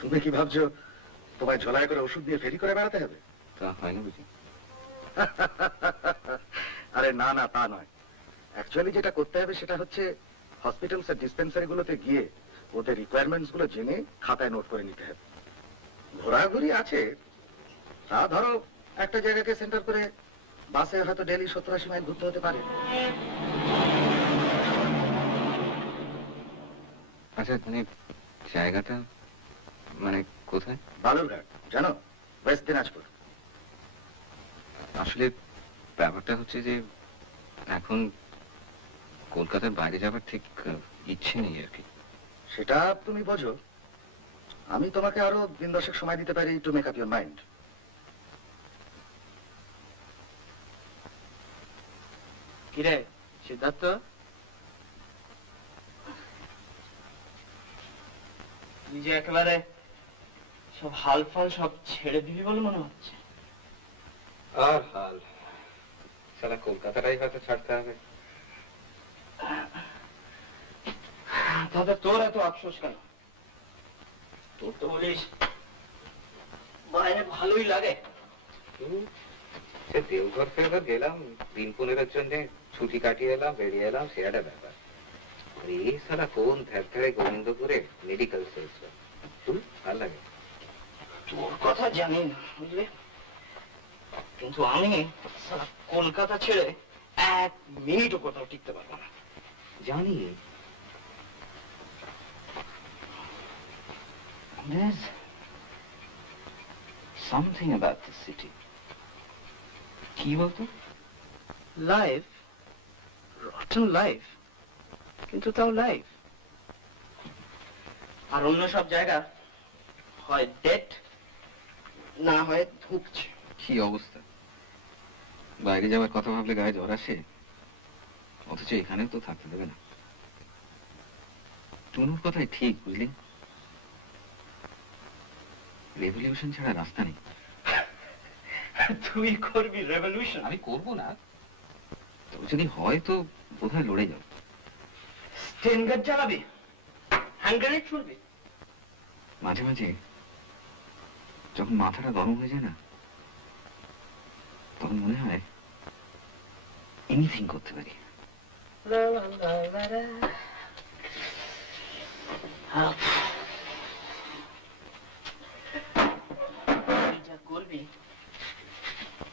তুমি কি ভাবছো তোমায় ঝোলায় করে ওষুধ দিয়ে ফেরি করে বেড়াতে হবে? তা হয় না বুঝি? আরে না না, তা নয়। অ্যাকচুয়ালি যেটা করতে হবে সেটা হচ্ছে হসপিটালস আর ডিসপেন্সারি গুলোতে গিয়ে ওদের রিকোয়ারমেন্টস গুলো জেনে খাতায় নোট করে নিতে হবে। ঘোরাঘুরি আছে, তা ধরো একটা জায়গাকে সেন্টার করে বাসে হয়তো ডেইলি 70-80 মাইল ঘুরতে হতে পারে। আচ্ছা, মানে জায়গাটা মানে কোথায়? বালুরঘাট, জানো, ওয়েস্ট দিনাজপুর। আসলে ব্যাপারটা হচ্ছে যে এখন কলকাতার বাইরে যাবার ঠিক ইচ্ছে নেই আর কি। সেটা তুমি বোঝো, আমি তোমাকে আরো দিন-10 সময় দিতে পারি to make up your mind. কিরে সিদ্ধার্থ, তুই যে একেবারে সব হাল ফাল সব ছেড়ে দিবি বলে মনে হচ্ছে। আর হাল সালা কলকাতাটাই হয়তো ছাড়তে হবে। দাদা, তোর এত আফসোস কেন? তোর তো বলিস বাইরে ভালোই লাগে। সে দেওঘর ফেরঘর গেলাম, দিন 15-এর জন্য ছুটি কাটিয়ে এলাম, বেরিয়ে এলাম, সে একটা ব্যাপার। এই সালা কোন ধ্যারে গোবিন্দপুরে মেডিকেল সেলস, ভাল লাগে। তোর কথা জানি না, বুঝলি, কিন্তু আমি সারা কলকাতা ছেড়ে 1 মিনিটও কোথাও টিকতে পারবো না। জানি There's something about the city. কি বলতো? লাইফ, রটন লাইফ, কিন্তু তাও লাইফ। আর অন্য সব জায়গা হয় ডেট, না হয় ধুকছে। কি অবস্থা! বাইরে যাওয়ার কথা ভাবলে গায়ে জ্বর আসে, অথচ এখানেও তো থাকতে দেবে না। টুনুর কথাই ঠিক, বুঝলি, রেভলিউশন ছাড়া রাস্তা নেই। তুই করবি রেভলিউশন? আমি করব না, তবে যদি হয় তো বোধহয় লড়ে যাও। স্টেনগার চালাবি, হ্যান্ড গ্রেনেড ছুড়বি। মাঝে মাঝে যখন মাথাটা গরম হয়ে যায় না, তখন মনে হয় এনিথিং করতে পারি। যা করবি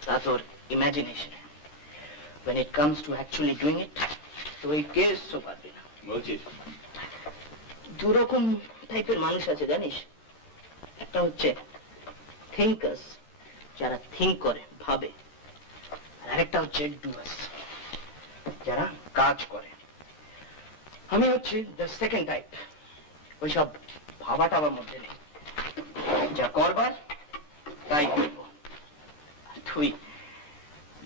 তা তোর imagination. When it comes to actually doing it, তুই কেসও পারবি না। বলছিস? 2 রকম টাইপের মানুষ আছে জানিস। একটা হচ্ছে থিঙ্কার্স, যারা থিঙ্ক করে, ভাবে। আর একটা হচ্ছে ডুয়ার্স, যারা কাজ করে। আমি হচ্ছে দ্য সেকেন্ড টাইপ। ওইসব ভাবাটা আমার মধ্যে নেই, যা করবার তাই করবো। তুই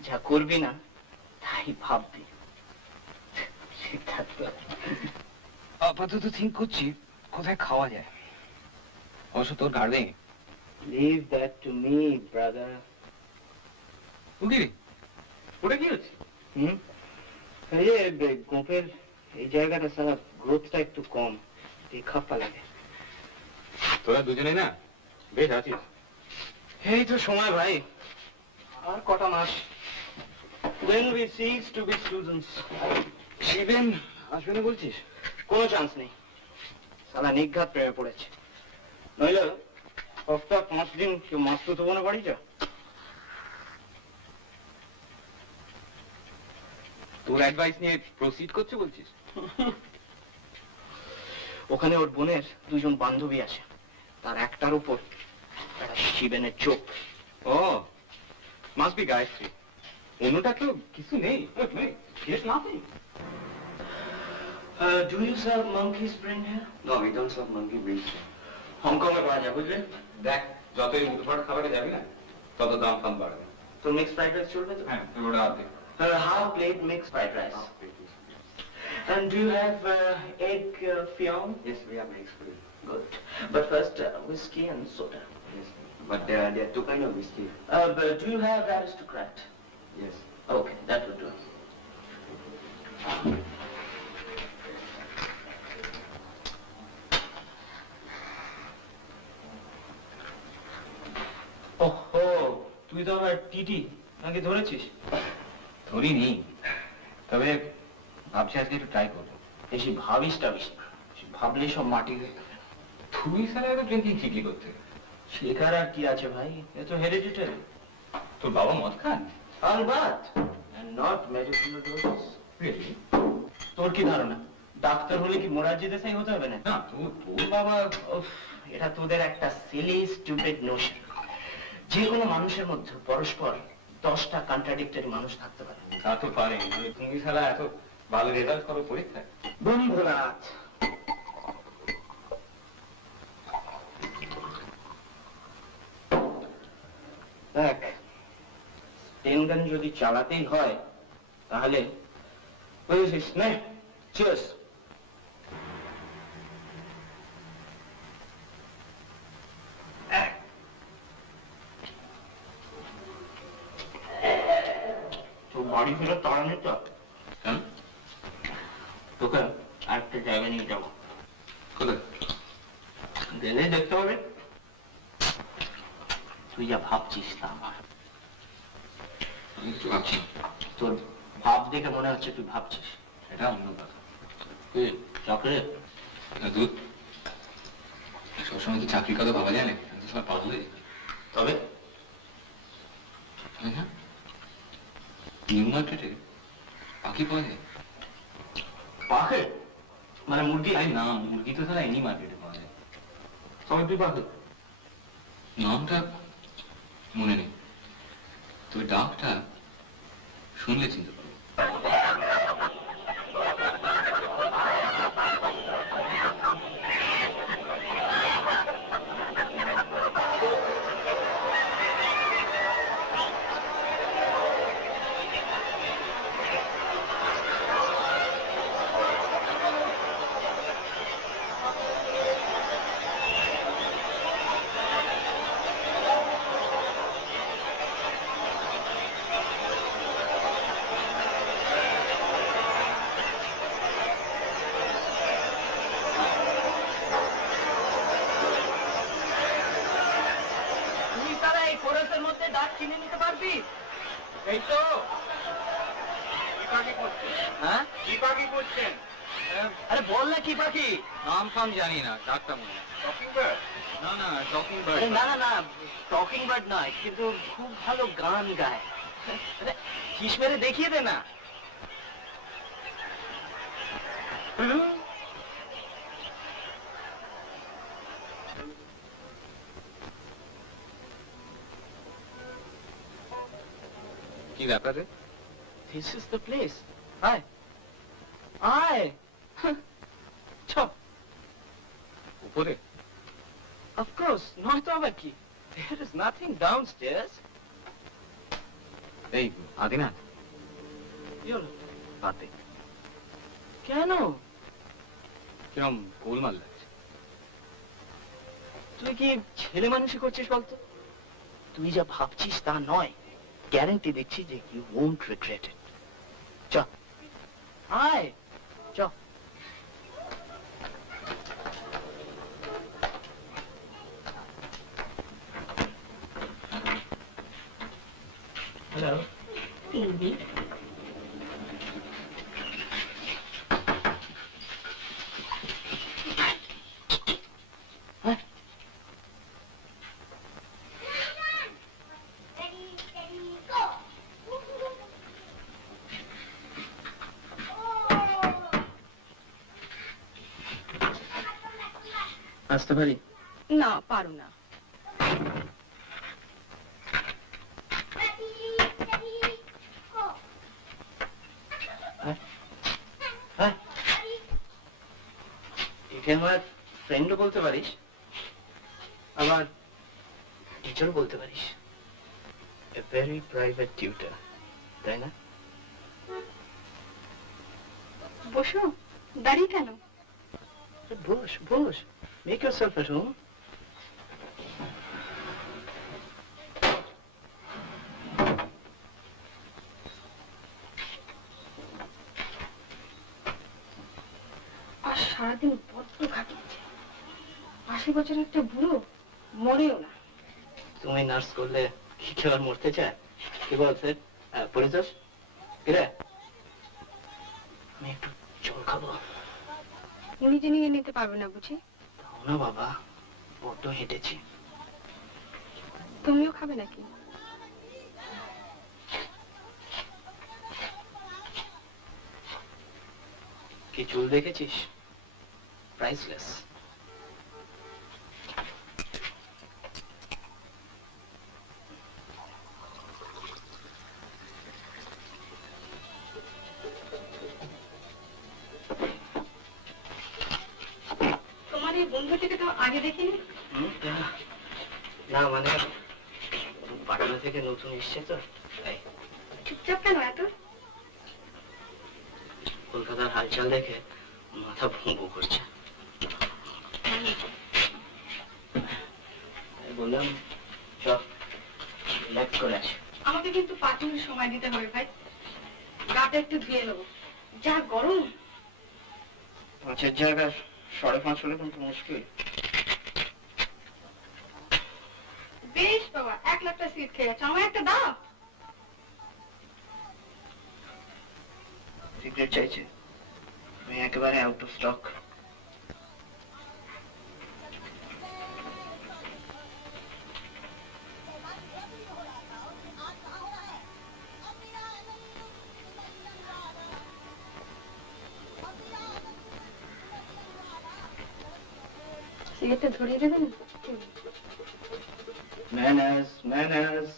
যা করবি না তাই ভাববি। আপাতত থিঙ্ক করছি কোথায় খাওয়া যায়। অবশ্য তোর গাড়বে। Leave that to me, brother. উকিরে ওটা কি হচ্ছে? এই যে গোপের এই জায়গাটা সারা গ্রোথটা একটু কম, খাপ্পা লাগে। তোরা দুজনে না বেশ আছিস। এই তো সময় ভাই, আর কটা মাস। Then we cease to be students. Shiben আসবে না বলছিস? কোনো চান্স নেই, সালা নিঘাত প্রেমে পড়েছে। নইলে সপ্তাহ 5 দিন কেউ মাস্তুত বোনে বাড়ি যা। তোর অ্যাডভাইস নিয়ে প্রসিড করছে বলছিস? ওখানে ওর বোনের 2 জন বান্ধবী আছে, তার একটার উপর একটা শিবেনের চোখ। ও মাস্ট বি গায়ত্রী, অন্যটা তো কিছু নেই। Do you serve monkey's brain here? No, we don't serve monkey brains. হংকংয়ে পাওয়া যায়, বুঝলে? দেখ, যতই উঠপাট খাবারে যাবি না তত দাম ফাম বাড়বে। তো মিক্সড ফ্রাইড রাইস চলবে তো? হ্যাঁ, তুই ওটা আদে। Half plate mixed fried rice. And do you have egg fion? Yes, we have eggs for you. Good. But first, whiskey and soda. Yes, but there are 2 kinds of whiskey. But do you have aristocrat? Yes. Okay, that will do. Oh, তুই তো আবার টিটি নাকি ধরেছিস? ধরিনি, তবে ভাবছি আজকে একটু ট্রাই করবো। বেশি ভাবিস টাবিস না, বেশি ভাবলে সব মাটি হয়ে যাবে। তুই স্যার এত ড্রিঙ্কিং শিখলি করতে? শেখার আর কি আছে ভাই, এ তো হেরিডিটারি। তোর বাবা মদ খান? আলবাত, and not medicinal doses. Really? তোর কি ধারণা ডাক্তার হলে কি মোরারজি দেশাই হতে হবে না? না, তোর বাবা... উফ, এটা তোদের একটা সিলি স্টুপিড নোশন। যে কোনো মানুষের মধ্যে পরস্পর 10টা কন্ট্রাডিক্টরি মানুষ থাকতে পারে। তা তো পারে, তুমি সারা এত ভালো রেজাল্ট করো পরীক্ষায়। বনি ভোলানাথ, দেখ, পেন গান যদি চালাতেই হয় তাহলে বুঝেছিস না? চিয়ার্স। তো বাড়ি ফেরার তাড়া নেই তো? কেন? তোকে আরেকটা জায়গা নিয়ে যাবো। কোথায়? গেলে দেখতে পাবে তুই যা ভাবছিস তা আমার। আমি কিছু ভাবছি। তোর ভাব দেখে মনে হচ্ছে তুই ভাবছিস। এটা অন্য কথা। চকলেট? দুধ সবসময় কি চাকরির কথা ভাবা যায় নাকি? সবাই পাবো। তবে হ্যাঁ, নিউ মার্কেটে পাখি পাওয়া যায়? পাখে মানে মুরগি? আরে না, মুরগি তো তারা এনি মার্কেটে পাওয়া যায়। তবে তুই পাখে? নামটা মনে নেই, তবে ডাকটা শুনলে চিনতে পারবো। তুই তারা এই কোরাসের মধ্যে ডাক চিনে নিতে পারবি? এই তো। কি পাখি করছেন? হ্যাঁ, কি পাখি করছেন? আরে বল না কি পাখি? নাম ফাম জানি না, ডাকটা মনে হয়। Talking bird? না না, টকিং আরে বার্ড। না না না, টকিং বার্ড নয়, কিন্তু খুব ভালো গান গায়। আরে হিস মেরে দেখিয়ে দে না। কি ব্যাপারে? This is the place. Aye. Aye. Chop. উপরে? Of course. নয়তো আবার কি? There is nothing downstairs. এই আদিনাথ, কি হলো? বাদ দে। কেন? কিরম গোলমাল লাগছে। তুই কি ছেলে মানুষই করছিস বলতো? তুই যা ভাবছিস তা নয়। গ্যারান্টি দিচ্ছি যে you won't regret it. চ। আয়। চ। হ্যালো। Baby. আসতে পারি? না, পারো না। একে আমার ফ্রেন্ডও বলতে পারিস, আমার টিচার বলতে পারিস। এ ভেরি প্রাইভেট টিউটার, তাই না? বসো, দাঁড়িয়ে কেন? বস বস, মেক ইয়োরসেলফ এট হোম। আর সারাদিন বড্ড ঘাটিয়েছে। 80 বছরের একটা বুড়ো মরেও না। তুমি নার্স করলে কেউ আর মরতে চায়? কি বলছে? পরিতোষ কিরে, আমি একটু জল খাবো। নিজে নিয়ে নিতে পারবে না বুঝি? তাও না বাবা, বড্ড হেঁটেছি। তুমিও খাবে নাকি? কি চুল দেখেছিস? প্রাইসলেস। তোমার এই বন্ধুটিকে তো আগে দেখিনি। না মানে পাটনা থেকে নতুন এসছে তো তাই। চুপচাপ কেন এত? কলকাতার হালচাল দেখে মাথা ভুঁ করছে। বললাম চ রিল্যাক্স করে আছি। আমাকে কিন্তু 5 মিনিট সময় দিতে হবে ভাই, গাটা একটু ধুয়ে নেবো, যা গরম। 5-এর জায়গায় 5.5 হলে কিন্তু মুশকিল। বেশ বাবা, 1 লাখটা সিট খেয়ে যাচ্ছে, আমার একটা দাও। সিগারেট চাইছে? আমি একেবারে আউট অফ স্টক। সিগারেটটা ধরিয়ে দেবেন? Manners manners.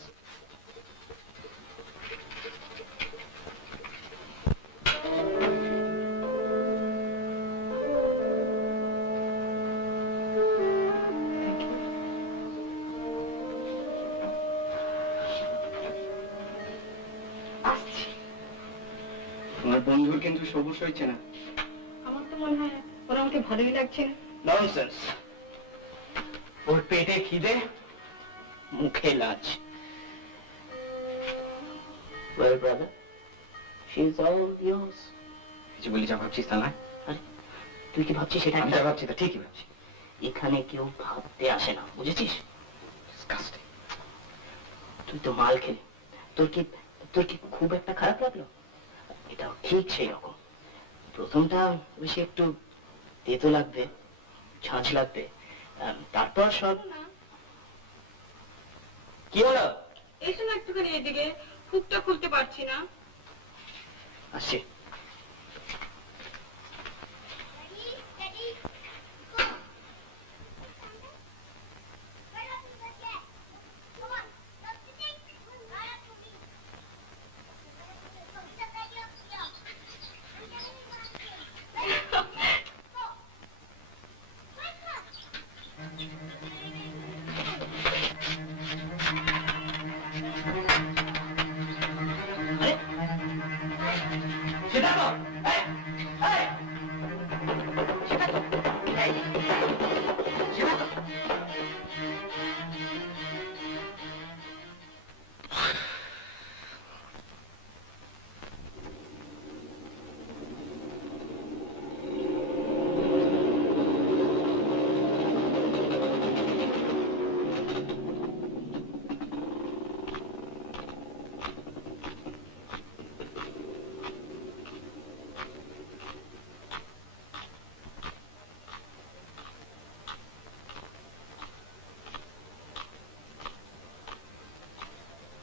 তোমার বন্ধুর কিন্তু সবুজ হয়েছে না। আমার তো মনে হয় ওরা আমাকে ভালোই লাগছে না। ননসেন্স। ওর পেটে খিদে, মুখে লাজ। Well, brother, she's all yours. কিছু বলি যা ভাবছিস তা না? আরে তুই কি ভাবছিস সেটা? আমি যা ভাবছি তা ঠিকই ভাবছি। এখানে কেউ ভাবতে আসে না, বুঝেছিস? Disgusting. তুই তো মাল খেলি, তোর কি খুব একটা খারাপ লাগলো? এটাও ঠিক সেই রকম। প্রথমটা বেশি একটু তেতো লাগবে, ঝাঁঝ লাগবে, তারপর সব। কি হলো? এসো না একটুখানি এদিকে, হুকটা খুলতে পারছি না। আসছি।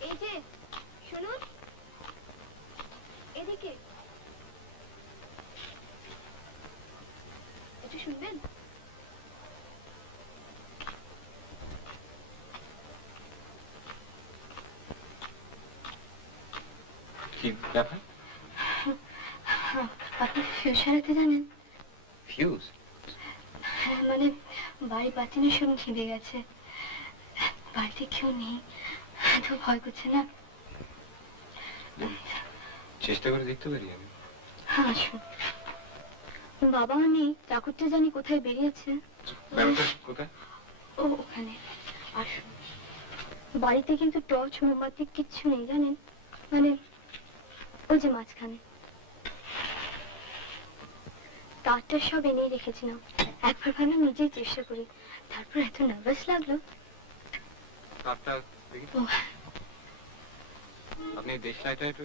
এই যে শুনুন, এদিকে একটু শুনবেন? কি ব্যাপার? আপনি ফিউজ সারাতে জানেন? ফিউজ? মানে বাড়ি বাতিনে সব ছিঁড়ে গেছে, বাড়িতে কেউ নেই, এত ভয় করছে না। চেষ্টা করে দেখতে পারি আমি। হ্যাঁ আসুন। বাবাও নেই, চাকরটা জানি কোথায় বেরিয়েছে। ব্যাপারটা কোথায়? ও ওখানে। আসুন। বাড়িতে কিন্তু টর্চ মোমবাতি কিচ্ছু নেই জানেন, মানে ওই যে মাঝখানে তারটা সব এনে রেখেছিলাম। একবার ভাবলাম নিজেই চেষ্টা করি, তারপর এত নার্ভাস লাগলো। তারটা দেখি। ও আপনি দেশলাইটা একটু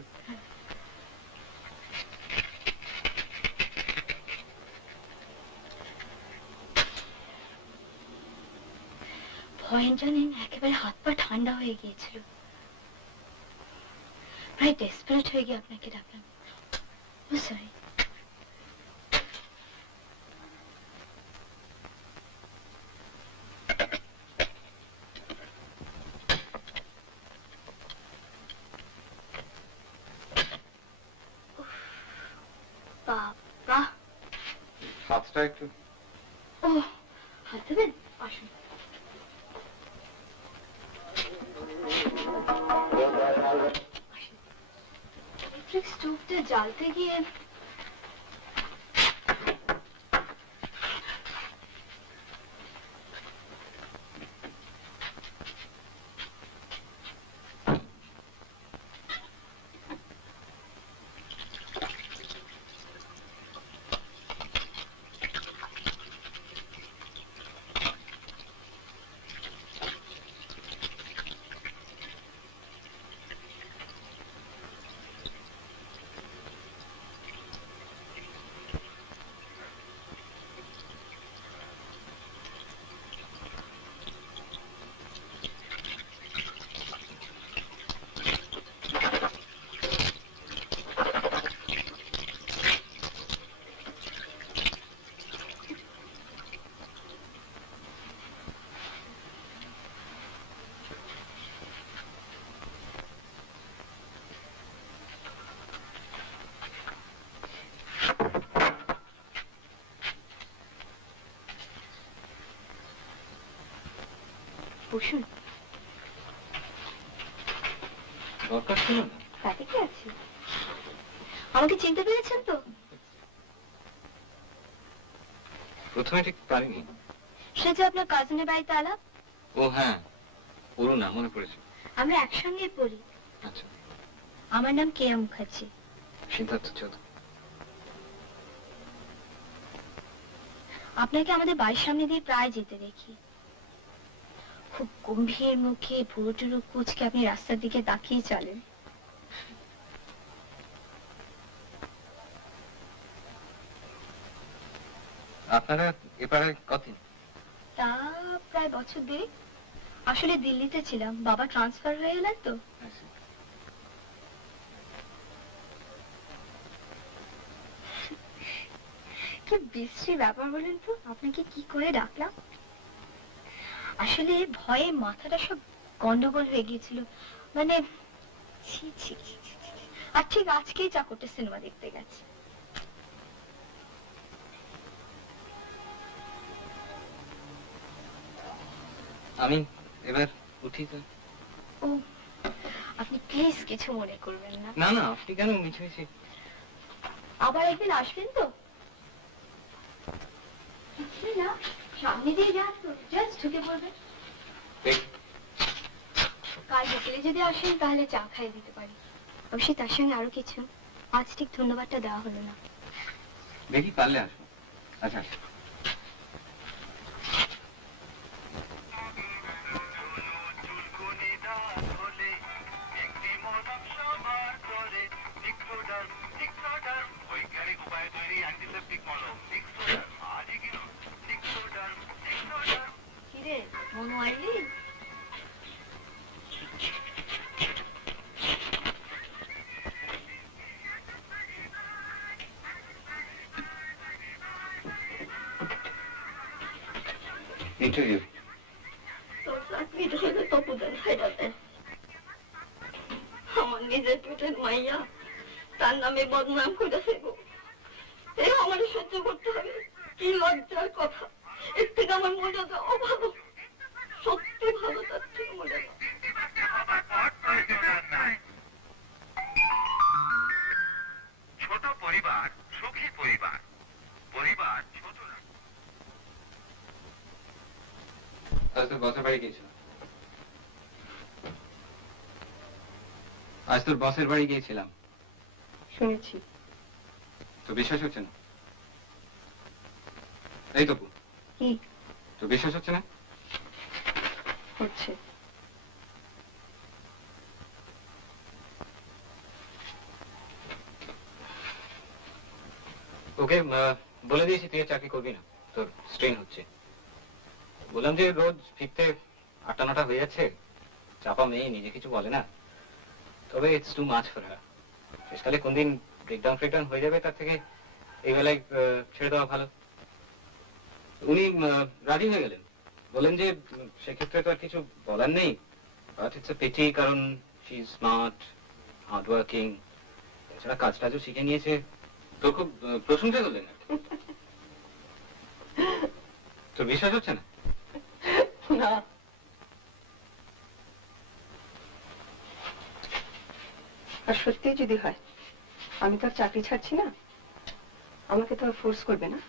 ভয়েন জানেন একেবারে হাত পা ঠান্ডা হয়ে গিয়েছিল, প্রায় ডেসপারেট হয়ে গিয়ে আপনাকে ডাকলাম। সরি। বাবা, হাতটা একটু ও হাত দেবেন? আসুন। ইলেকট্রিক স্টোভটা জ্বালতে গিয়ে বসুন। দরকার ছিল না। তাতে কি আছে? আমাকে চিনতে পেরেছেন তো? প্রথমে ঠিক পারিনি। সে যে আপনার কাজিনের বাড়িতে আলাপ। ও হ্যাঁ, অরুণা, মনে পড়েছে। আমরা একসঙ্গে পড়ি। আচ্ছা। আমার নাম কেয়া মুখার্জি। সিদ্ধার্থ চৌধুরী। আপনাকে আমাদের বাড়ির সামনে দিয়ে প্রায় যেতে দেখি। খুব গম্ভীর মুখে পুরো টুরো কুচকে আপনি রাস্তার দিকে তাকিয়ে চলেন। আপনারা এপারে কতদিন? তা প্রায় বছর দেড়েক। আসলে দিল্লিতে ছিলাম, বাবা ট্রান্সফার হয়ে গেলেন তো। কি বিশ্রী ব্যাপার বলেন তো, আপনাকে কি করে ডাকলাম? আসলে ভয়ে মাথাটা সব গন্ডগোল হয়ে গিয়েছিল, মানে ছি ছি ছি ছি ছি। আর ঠিক আজকেই চাকরটা সিনেমা দেখতে গেছে। আমি এবার উঠি তো। ও, আপনি প্লিজ কিছু মনে করবেন না। না না, আপনি কেন মিছে মিছে? আবার একদিন আসবেন তো? না, সামনে দিয়ে যান তো, জাস্ট ঢুকে পড়বেন। কাল বিকেলে যদি আসেন তাহলে চা খাইয়ে দিতে পারি। অবশ্যই তার সঙ্গে আরো কিছু। আজ ঠিক ধন্যবাদটা দেওয়া হলো না। দেখি পারলে আসবো। আচ্ছা। কিরে, মনো আইলি? ইন্টারভিউ। তোর চাকরি ধরে তপুদান খাইটাতে। আমার নিজের পেটের মাইয়া তার নামে বদনাম করেছে গো। এই আমার সহ্য করতে হবে। কি লজ্জার কথা। এর থেকে আমার মনে যাও ভালো, সত্যি ভালো, তার থেকে মনে যাও। ছোট পরিবার সুখী পরিবার, পরিবার ছোট না। আজ তোর বসের বাড়ি গিয়েছিলাম। আজ তোর বসের বাড়ি গিয়েছিলাম। শুনেছি। তো বিশ্বাস হচ্ছে না? এই তপু, কি তো বিশ্বাস হচ্ছে না? হচ্ছে? ওকে বলে দিয়েছি তুই আর চাকরি করবি না, তোর স্ট্রেন হচ্ছে। বললাম যে রোজ ফিরতে 8টা 9টা হয়ে যাচ্ছে, চাপা মেয়ে, নিজে কিছু বলে না, তবে it's too much for her. শেষকালে কোনদিন ব্রেকডাউন হয়ে যাবে, তার থেকে এই বেলায় ছেড়ে দেওয়া ভালো। উনি রাজি হয়ে গেলেন, বলেন যে সেক্ষেত্রে তো আর কিছু বলার নেই, বাট ইটস এ পিটি, কারণ she is smart, hard working, এছাড়া কাজ টাজও শিখে নিয়েছে। তোর খুব প্রশংসা করলেন। তোর বিশ্বাস হচ্ছে না? না, আর সত্যি যদি হয়, আমি তো আর চাকরি ছাড়ছি না, আমাকে তো আর ফোর্স করবে না,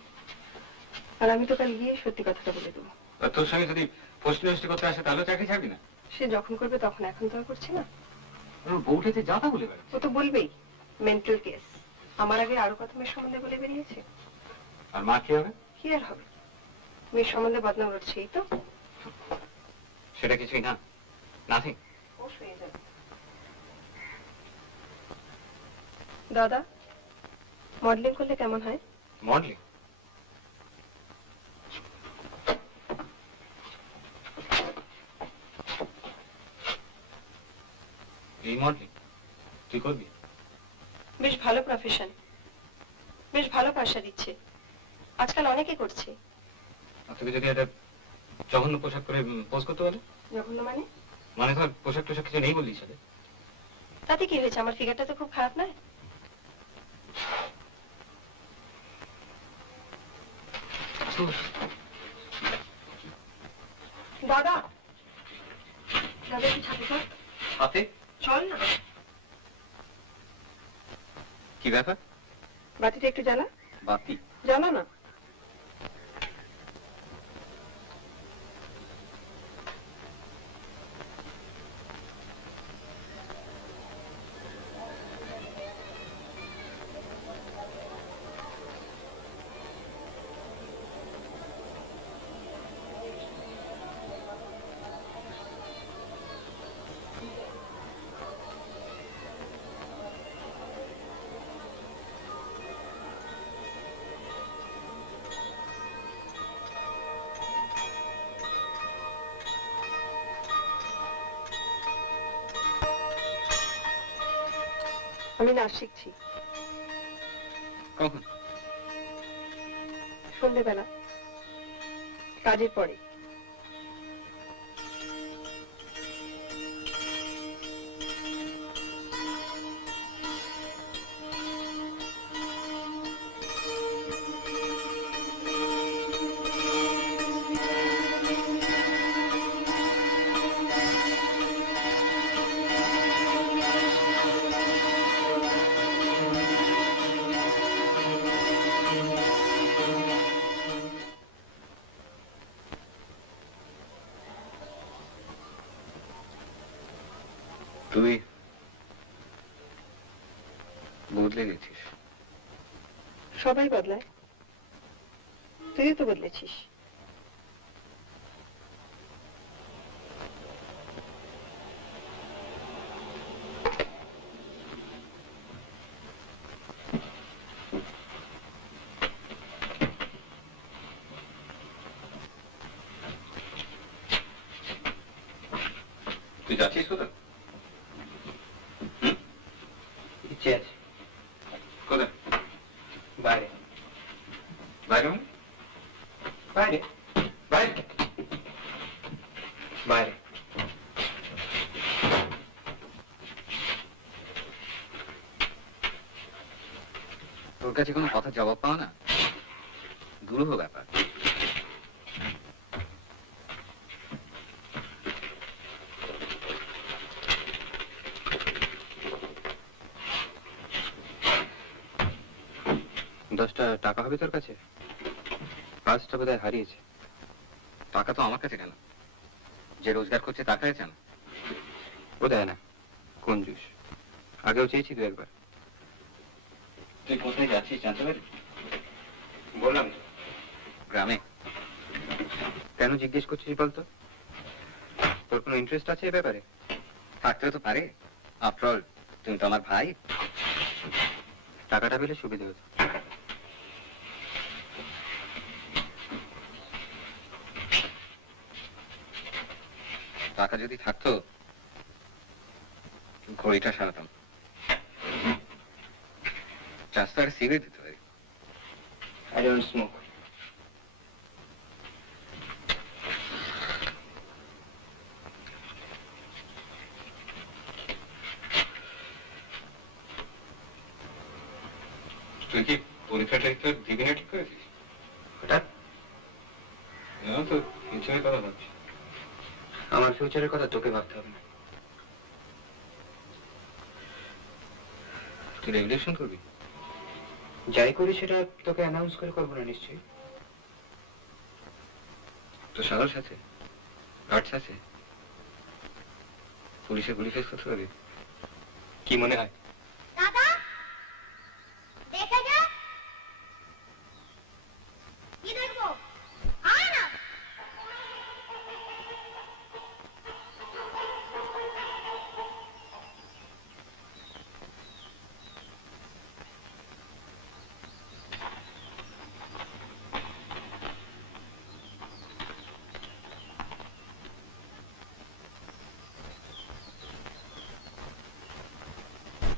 আর আমি তো কাল গিয়ে সত্যি কথাটা বলে দেবো। আর তোর সঙ্গে যদি পোস্ট করতে আসে তাহলে চাকরি ছাড়বি না? সে যখন করবে তখন, এখন তো আর করছি না। বউটাতে যা তা বলে বেড়াচ্ছে। ও তো বলবেই, মেন্টাল কেস। আমার আগে আরো কত মেয়ের সম্বন্ধে বলে বেরিয়েছে। আর মা কি হবে? কি আর হবে, মেয়ের সম্বন্ধে বদনাম রটছে, এই তো। সেটা কিছুই না, নাথিং। দাদা, মডেলিং করলে কেমন হয়? মডেলিং? এই মডেলিং তুই করবি? বেশ ভালো প্রফেশন, বেশ ভালো পয়সা দিচ্ছে, আজকাল অনেকে করছে। তোকে যদি একটা জঘন্য পোশাক করে পোজ করতে বলে? জঘন্য মানে? মানে ধর পোশাক টোশাক কিছু নেই বললি সাথে, তাতে কি হয়েছে? আমার ফিগারটা তো খুব খারাপ নয়। দাদা, দাদা একটু ছাতে চল। হাতে? চল না। কি ব্যাপার? বাতিটা একটু জ্বালা। বাতি? জ্বালা না। আমি নাচ শিখছি। কখন? সন্ধ্যেবেলা, কাজের পরে। তুই বদলে গেছিস। সবাই বদলায়, তুইও তো বদলেছিস। তুই যাচ্ছিস কোথায়? ইচ্ছে আছে। কোথায়? বাইরে। বাইরে মানে? বাইরে বাইরে? বাইরে। তোর কাছে কোনো কথা জবাব পাও না? দুরূহ ব্যাপার। টাকা হবে তোর কাছে? কাজটা বোধহয় হারিয়েছে। টাকা তো আমার কাছে কেন? যে রোজগার করছে তার কাছে না? বোধহয় না, কঞ্জুস। আগেও চেয়েছি দু একবার। তুই কোথায় যাচ্ছিস জানতে পারি? বললাম তো, গ্রামে। কেন জিজ্ঞেস করছিস বলতো? তোর কোনো ইন্টারেস্ট আছে এ ব্যাপারে? থাকতেও তো পারে, আফটার অল তুমি তো আমার ভাই। টাকাটা পেলে সুবিধা হতো। টাকা যদি থাকতো ঘড়িটা সারাতাম। রাস্তায় সিগারেট দিতে পারি। I don't smoke. তুই কি পরীক্ষাটা একটু দিবি না ঠিক করেছিস? হঠাৎ? না তো ফিউচারের কথা ভাবছি। আমার ফিউচারের কথা তোকে ভাবতে হবে না। তুই রেগুলেশন করবি? যাই করি সেটা তোকে অ্যানাউন্স করে করবো না নিশ্চয়ই। তো সাহস আছে, গার্ডস আছে, পুলিশে গুলি ফেস করতে পারবি? কি মনে হয়? দাদা দেখে যা কি দেখবো আয় না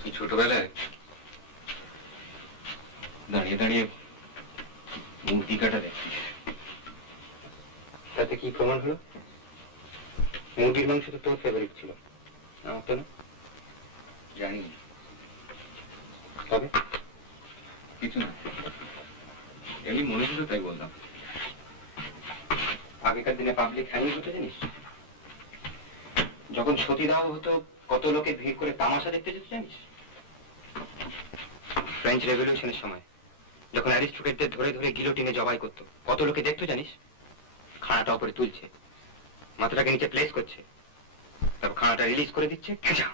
তুই ছোটবেলায় দাঁড়িয়ে দাঁড়িয়ে মূর্তি কাটা দেখছিস, তাতে কি প্রমাণ হলো? মুরগির মাংস তো তোর ফেভারিট ছিল, আমার তো না। জানি তবে কিছু না, এমনি মনে হলো তাই বললাম। আগেকার দিনে পাবলিক হ্যাঙ্গিং হতো জানিস? যখন সতীদাহ হতো কত লোকে ভিড় করে তামাশা দেখতে যেত জানিস? ফ্রেঞ্চ রেভলিউশনের সময় যখন অ্যারিস্টোক্রেটদের ধরে ধরে গিলোটিনে জবাই করতো কত লোকে দেখতো জানিস? খানাটা উপরে তুলছে, মাথাটাকে নিচে প্লেস করছে, তারপর খানাটা রিলিজ করে দিচ্ছে, খেঁচা।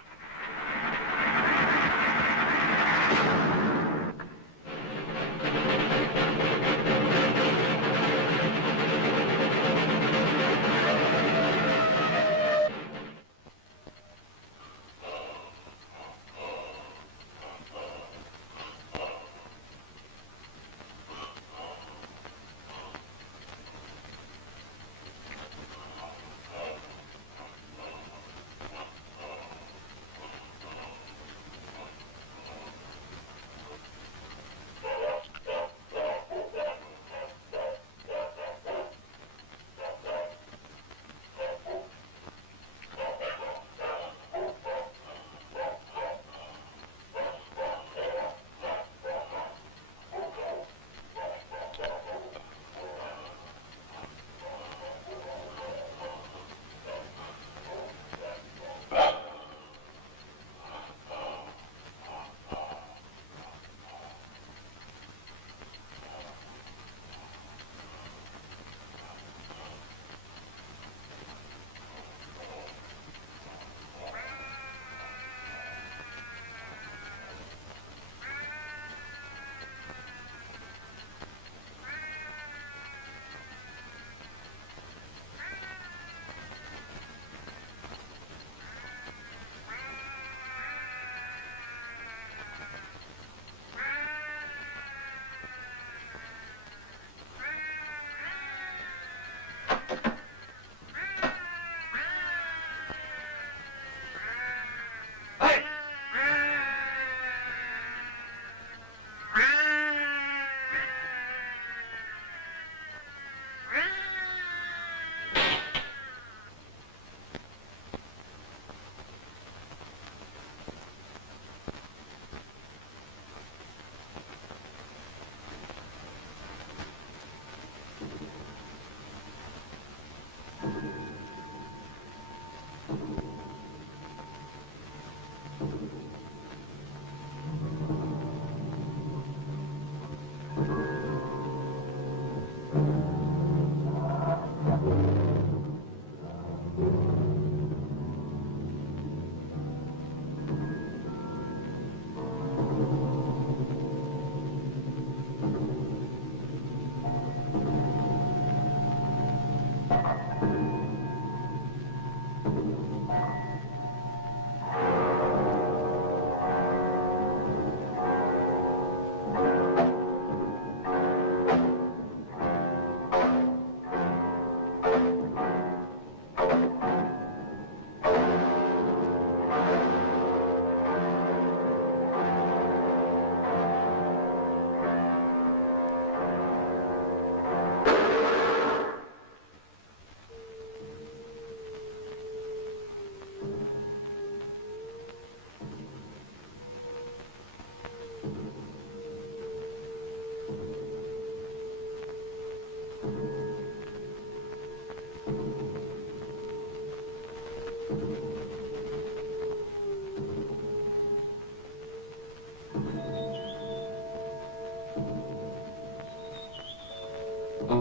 ও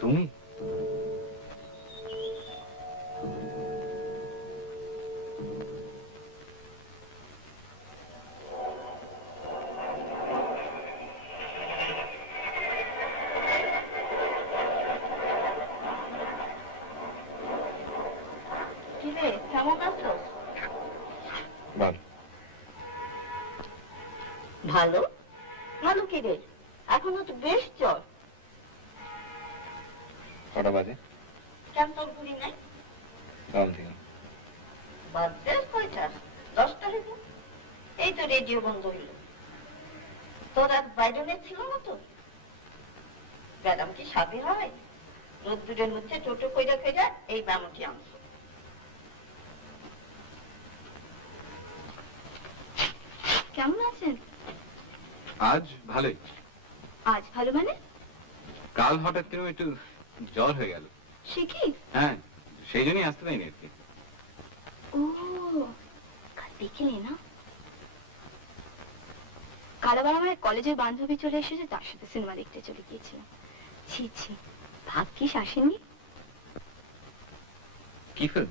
তুমি? কি রে, কেমন আছো? বল। ভালো? ভালো কি রে? এখনো তো বেশ জ্বর। কটা বাজে? কেন তোর ঘুরি নাই? বাজে কয়টা? 10টা হইল। এই তো রেডিও বন্ধ হইল। তোর আর বাইরনের ছিল না তো? ম্যাডাম কি সাথে হয়? রোদ্দুরের মধ্যে টোটো কইরা কইরা এই ব্যামটি আনছো। কেমন আছেন? আজ ভালোই। আজ ভালো মানে? কাল হঠাৎ করে একটু জ্বর হয়ে গেল। সে কি? হ্যাঁ, সেই জন্যই আসতে পারিনি আর কি। ও, কাল বিকেলে না? কাল আবার আমার কলেজের বান্ধবী চলে এসেছে, তার সাথে সিনেমা দেখতে চলে গিয়েছিলাম। ছি ছি, ভাগ্যিস আসেননি। কি ফিল্ম?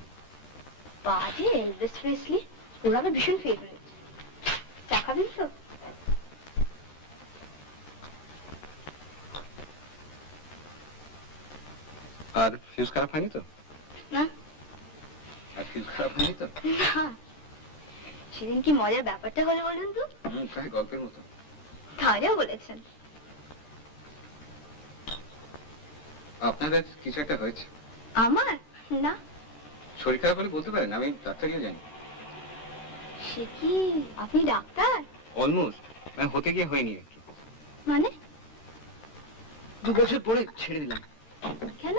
বাজে এলভিস প্রেসলি, ওরা আমার ভীষণ ফেভারিট। চা খাবেন তো? আর ফিউজ খারাপ হয়নি তো? না। আর ফিউজ খারাপ হয়নি তো? না। সেদিন কি মজার ব্যাপারটা হলো বলুন তো? প্রায় গল্পের মতো। তাহলেও বলেছেন। আপনাদের কিছু একটা হয়েছে? আমার? না। শরীর খারাপ হলে বলতে পারেন, আমি ডাক্তারকে জানি। সে কি, আপনি ডাক্তার? অলমোস্ট, মানে হতে গিয়ে হয়নি আর কি। মানে? 2 বছর পরে ছেড়ে দিলাম। কেন?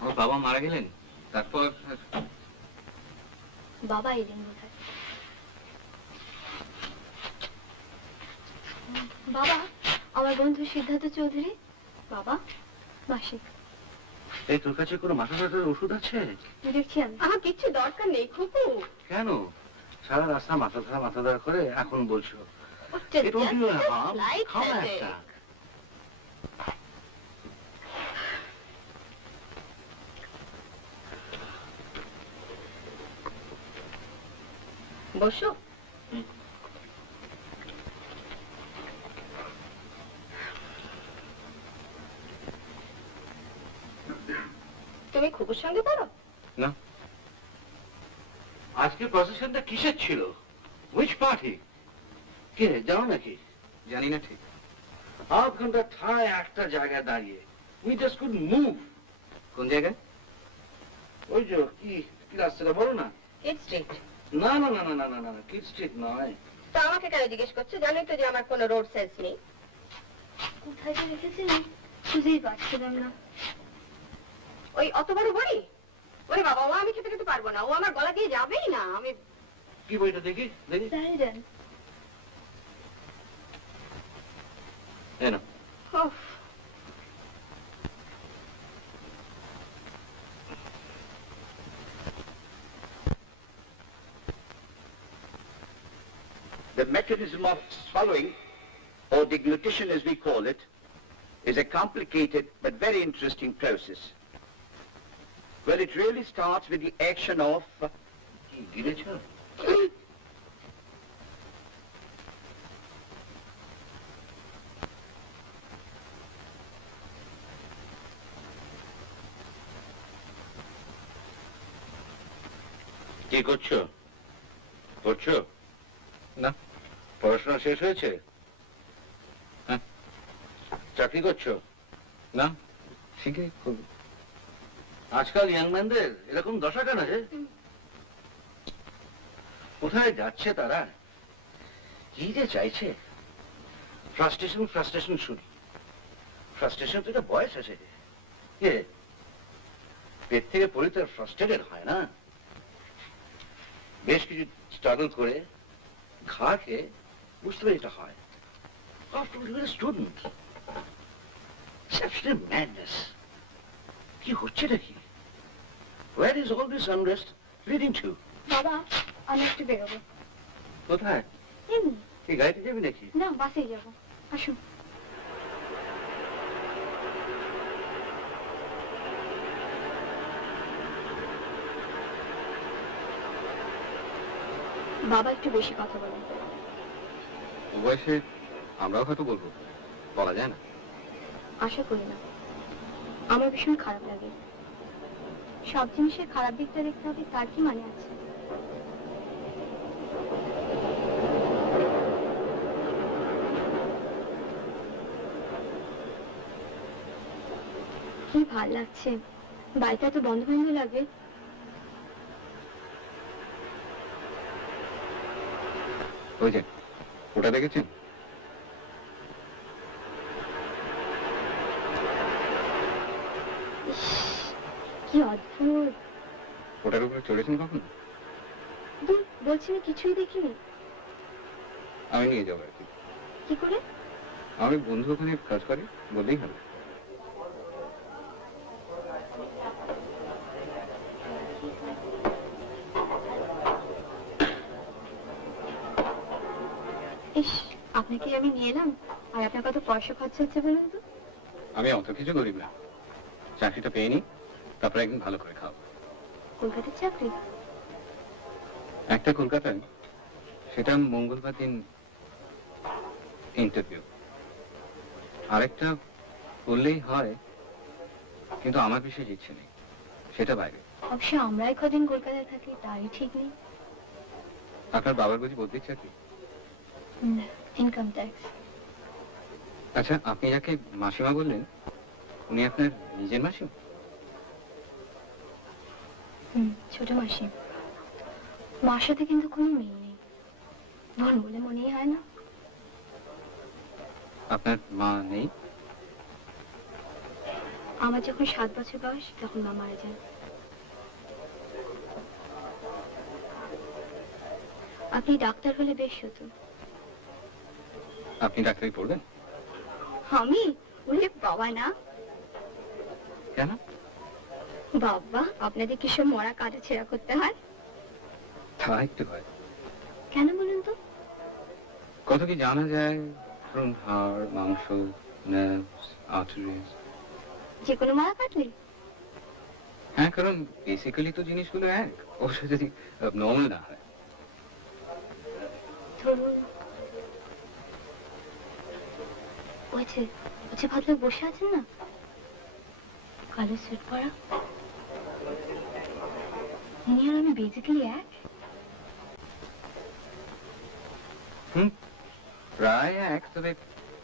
আমার বাবা মারা গেলেন, তারপর বাবা এলেন বোধহয়। বাবা, আমার বন্ধু সিদ্ধার্থ চৌধুরী। বাবা, মাসিক। এই তোর কাছে কোনো মাথা ব্যথার ওষুধ আছে? দেখছি আমি। আমার কিচ্ছু দরকার নেই খুকু। কেন সারা রাস্তা মাথা ধরা করে এখন বলছো? It won't do any harm. খাও না একটা। বসো। তুমি খুকুর সঙ্গে পড়ো? না। আজকে প্রসেশনটা কিসের ছিল? Which party? কে জানো নাকি? জানি না ঠিক। আধ ঘন্টা ঠায় একটা জায়গায় দাঁড়িয়ে উই জাস্ট কুড মুভ। কোন জায়গায়? ওই যে কি কি রাস্তাটা বলো না? Kyd street. না না না না না না না কিড স্ট্রিট নয়। তা আমাকে কেন জিজ্ঞেস করছো? জানোই তো যে আমার কোনো রোড সেন্স নেই। কোথায় যে রেখেছিলাম খুঁজেই পাচ্ছিলাম না। ওই অত বড় বড়ি? ওরে বাবা, ও আমি খেতে খেতে পারবো না, ও আমার গলা দিয়ে যাবেই না। আমি কি বইটা দেখি দেখি। এনো। The mechanism of swallowing, or deglutition as we call it, is a complicated but very interesting process. Well, it really starts with the action of... কি করছো? পড়ছো? না। পড়াশোনা শেষ হয়েছে? হ্যাঁ। চাকরি করছো? না, শিখে করবো। আজকাল ইয়াংম্যানদের এরকম দশা কেন রে? কোথায় যাচ্ছে তারা? কি যে চাইছে? ফ্রাস্ট্রেশন শুনি। ফ্রাস্ট্রেশন তো একটা বয়স আছে। পেট থেকে পড়ে তো ফ্রাস্ট্রেটেড হয় না। বেশ কিছু স্ট্রাগল করে ঘা খেয়ে বুঝতে পারি এটা হয়। After all, you're a student. It's absolute madness. কি হচ্ছে নাকি? Where is all this unrest leading to? বাবা আমি একটু বেরোবো। কোথায়? এমনি। এই গাড়িতে যাবি নাকি? না বাসে যাবো, আসুন। বাবা একটু বেশি কথা বলেন। ও বয়সে আমরাও হয়তো বলবো, বলা যায় না। আশা করি না। আমার ভীষণ খারাপ লাগে। সব জিনিসের খারাপ দিকটা দেখতে হবে তার কি মানে আছে? কি ভাল লাগছে, বাড়িটা তো বন্ধ বন্ধ লাগে। ওই যে ওটা দেখেছেন? কি অদ্ভুত। ওটার উপরে চড়েছেন কখন? দূর, বলছি না কিছুই দেখিনি। আমি নিয়ে যাবো আর কি। কি করে? আমি বন্ধু ওখানে কাজ করে, বললেই হবে। ইস, আপনাকে আমি নিয়ে এলাম আর আপনার কত পয়সা খরচা হচ্ছে বলুন তো? আমি অত কিছু গরিব না, চাকরিটা পেয়ে নি, তারপরে একদিন ভালো করে খাও। কলকাতার চাকরি? একটা কলকাতায়, সেটা মঙ্গলবার দিন ইন্টারভিউ। আরেকটা করলেই হয়, কিন্তু আমার বিশেষ ইচ্ছে নেই, সেটা বাইরে। অবশ্য আমরাই কদিন কলকাতায় থাকি তারই ঠিক নেই। আপনার বাবার বুঝি বদলির চাকরি? Income tax. আচ্ছা, আপনি যাকে মাসিমা বললেন, উনি আপনার নিজের মাসিমা? ছোট মাসি। মার সাথে কিন্তু কোনো মিল নেই, বোন বলে মনেই হয় না। আপনার মা নেই? আমার যখন 7 বছর বয়স তখন মা মারা যান। আপনি ডাক্তার হলে বেশ হতো। আপনি ডাক্তারি পড়বেন? আমি? ওরে বাবা না। কেন? বাবা, আপনাদের কি সব মরা কাটা ছেঁড়া করতে হয়? তা একটু হয়। কেন বলুন তো? কত কি জানা যায়, ধরুন হাড়, মাংস, নার্ভস, আর্টারিজ। যে কোনো মরা কাটলে? হ্যাঁ, কারণ বেসিক্যালি তো জিনিসগুলো এক, অবশ্য যদি নর্মাল না হয়। ধরুন ওই যে ভদ্রলোক বসে আছেন না, কালো স্যুট পরা, উনি আর আমি বেসিক্যালি এক। প্রায় এক, তবে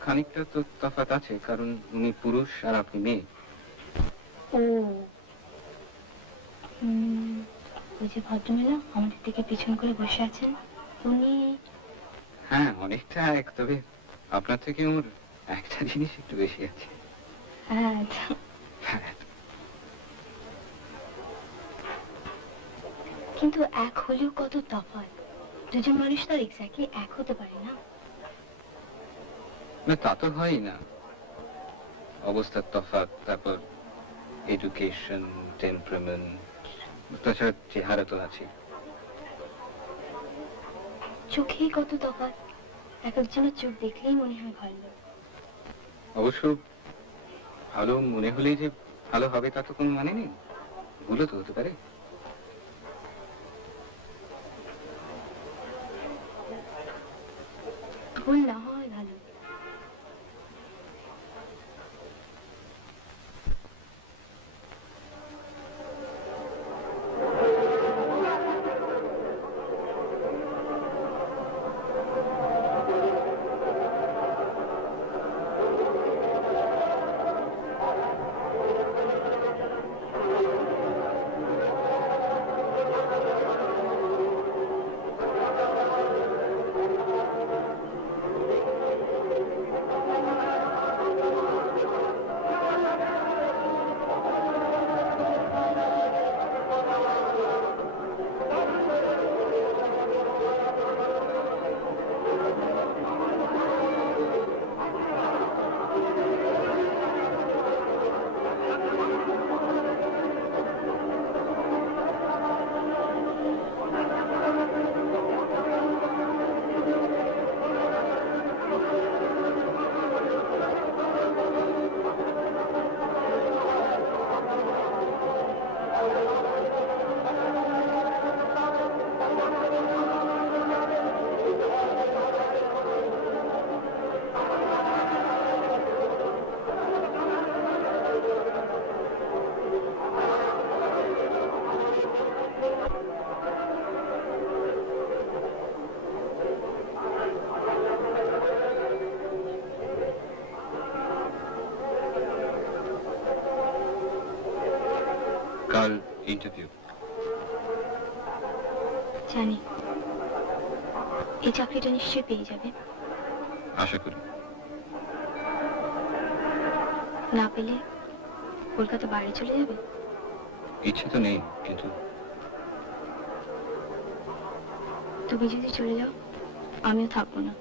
খানিকটা তো তফাৎ আছে, কারণ উনি পুরুষ আর আপনি মেয়ে। ও, ওই যে ভদ্রমহিলা আমাদের দিকে পিছন করে বসে আছেন, উনি? হ্যাঁ, অনেকটা এক, তবে আপনার থেকে ওর একটা জিনিস একটু বেশি আছে। হ্যাঁ। কিন্তু এক হলেও কত তফাৎ। দুজন মানুষ তো এক্স্যাক্টলি এক হতে পারে না। না, তা তো হয়ই না। অবস্থার তফাৎ, তারপর এডুকেশন, টেম্পারামেন্ট, তাছাড়া চেহারা তো আছে। চোখেই কত তফাৎ। এক একজনের চোখ দেখলেই মনে হয় ভালো। অবশ্য ভালো মনে হলেই যে ভালো হবে তা তো কোনো মানে নেই, ভুলও তো হতে পারে। ভুল না হয় ভালো। interview. জানি এই চাকরিটা নিশ্চয়ই পেয়ে যাবে। আশা করি। না পেলে কলকাতা বাইরে চলে যাবে? ইচ্ছে তো নেই, কিন্তু তুমি যদি চলে যাও আমিও থাকবো না।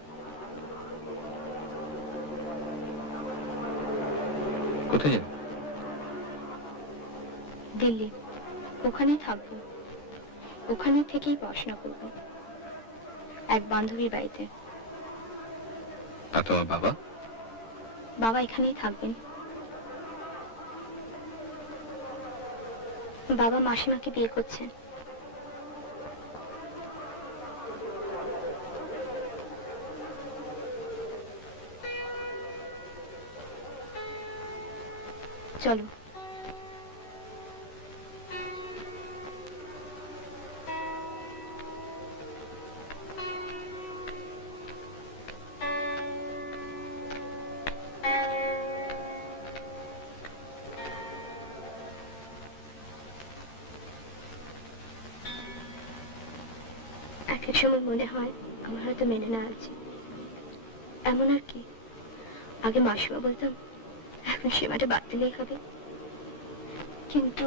কোথায় যাবে? দিল্লি, ওখানেই থাকবো। ওখানে থেকেই পড়াশোনা করবো এক বান্ধবীর বাড়িতে। আর তোমার বাবা? বাবা এখানেই থাকবেন। বাবা মাসিমাকে বিয়ে করছেন। চলো। এক এক সময় মনে হয় আমার হয়তো মেনে না আছে। এমন আর কি, আগে মাসিমা বলতাম এখন সেবাটা বাদ দিলেই হবে, কিন্তু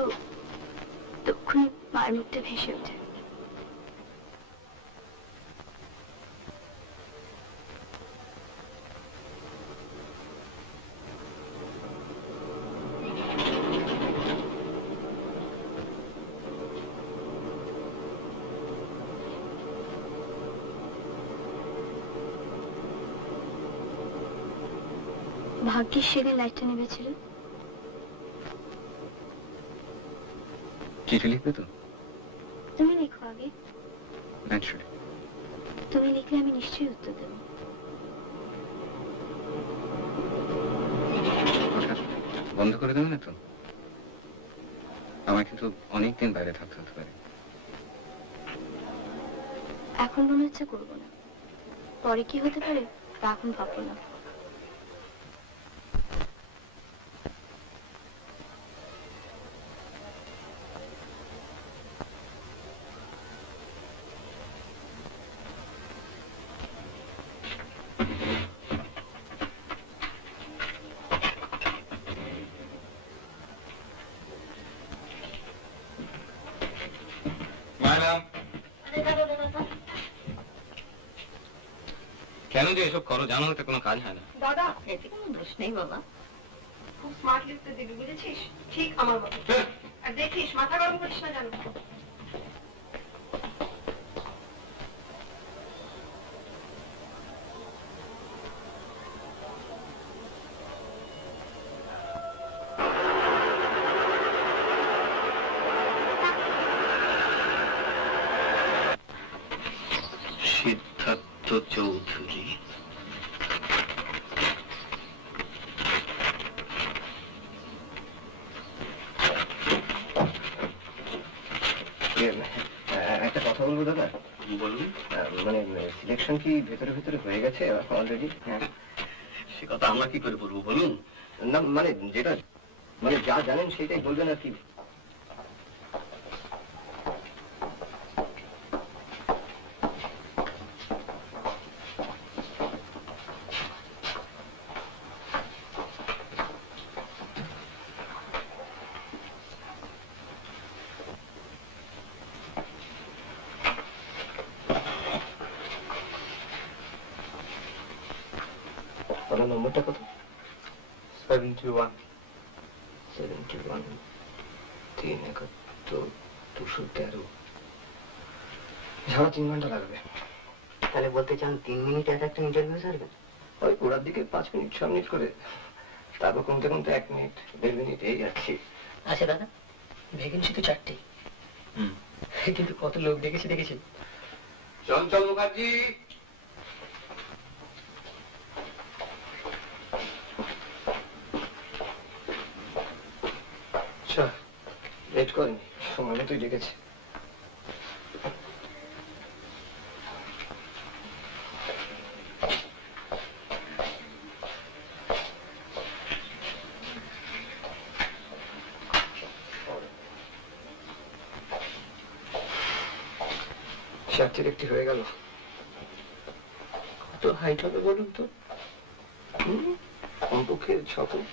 তখনই মায়ের মুখটা ভেসে ওঠে। ভাগ্যের সেদিন লাইটটা নেমেছিল। চিঠি লিখবে তো? তুমি লিখো আগে। ন্যাচুরালি। তুমি লিখলে আমি নিশ্চয়ই উত্তর দেব। বন্ধ করে দেবে না তো? আমার কিন্তু অনেকদিন বাইরে থাকতে হতে পারে। এখন মনে হচ্ছে করবো না, পরে কি হতে পারে তা এখন ভাববো না। কেন যে এসব করো জানো, তো কোনো কাজ হয় না। দাদা এতে কোনো দোষ নেই বাবা, খুব স্মার্ট লিখতে দিবি বুঝেছিস, ঠিক আমার মতো। আর দেখিস মাথা গরম করিস না জানো। সিদ্ধার্থ চৌধুরী, একটা কথা বলবো দাদা। বলুন। মানে সিলেকশন কি ভেতরে ভেতরে হয়ে গেছে অলরেডি? সে কথা আমরা কি করে বলবো বলুন। না মানে যেটা মানে যা জানেন সেটাই বলবেন আর কি। আপনার নম্বরটা কত? 71 371 213। ঝাড়া 3 ঘন্টা লাগবে। তাহলে বলতে চান 3 মিনিটে একটা ইন্টারভিউ সারবেন? ওই গোড়ার দিকে 5 মিনিট 6 মিনিট করে, তারপর কমতে কমতে 1 মিনিট 1.5 মিনিট এই যাচ্ছি। আচ্ছা দাদা, ভ্যাকেন্সি তো 4টে, কিন্তু কত লোক দেখেছি। চঞ্চল মুখার্জি, আচ্ছা লেট করেনি, সময় মতোই ডেকেছে। চার্চের একটি হয়ে গেল। কত হাইট হবে বলুন তো? কমপক্ষে 6 ফুট।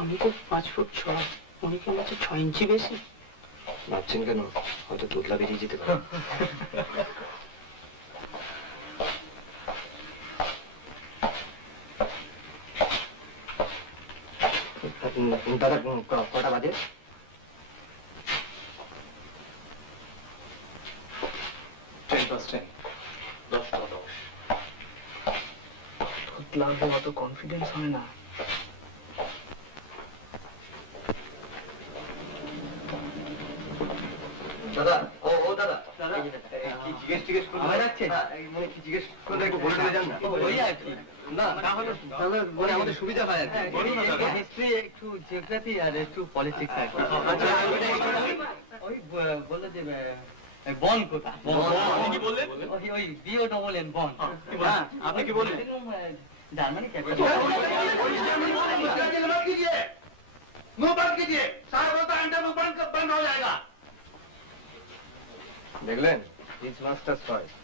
আমি তো 5 ফুট 6, উনি কেন হচ্ছে 6 ইঞ্চি বেশি। ভাবছেন কেন? হয়তো তোতলা বেরিয়ে যেতে পারে। দাদা কটা বাজে? তোতলা হলে অত কনফিডেন্স হয় না। দাদা, ও দাদা, কি জিজ্ঞেস করলে? আমার যাচ্ছে? কি জিজ্ঞেস করলে একটু বলে দিলে যান না? ওই আর কি। না, তাহলে মানে আমাদের সুবিধা হয় আর কি। বলুন না দাদা। হিস্ট্রি, একটু জিওগ্রাফি আর একটু পলিটিক্স আর কি। ওই বললো যে বন কোথা? কি বললেন? ওই BONN বন। হ্যাঁ, আপনি কি বললেন? Germany capital. मुंह बंद कीजिए, सारा बोलता अंडा मुंह बंद हो जाएगा। দেখলেন? Is masters first.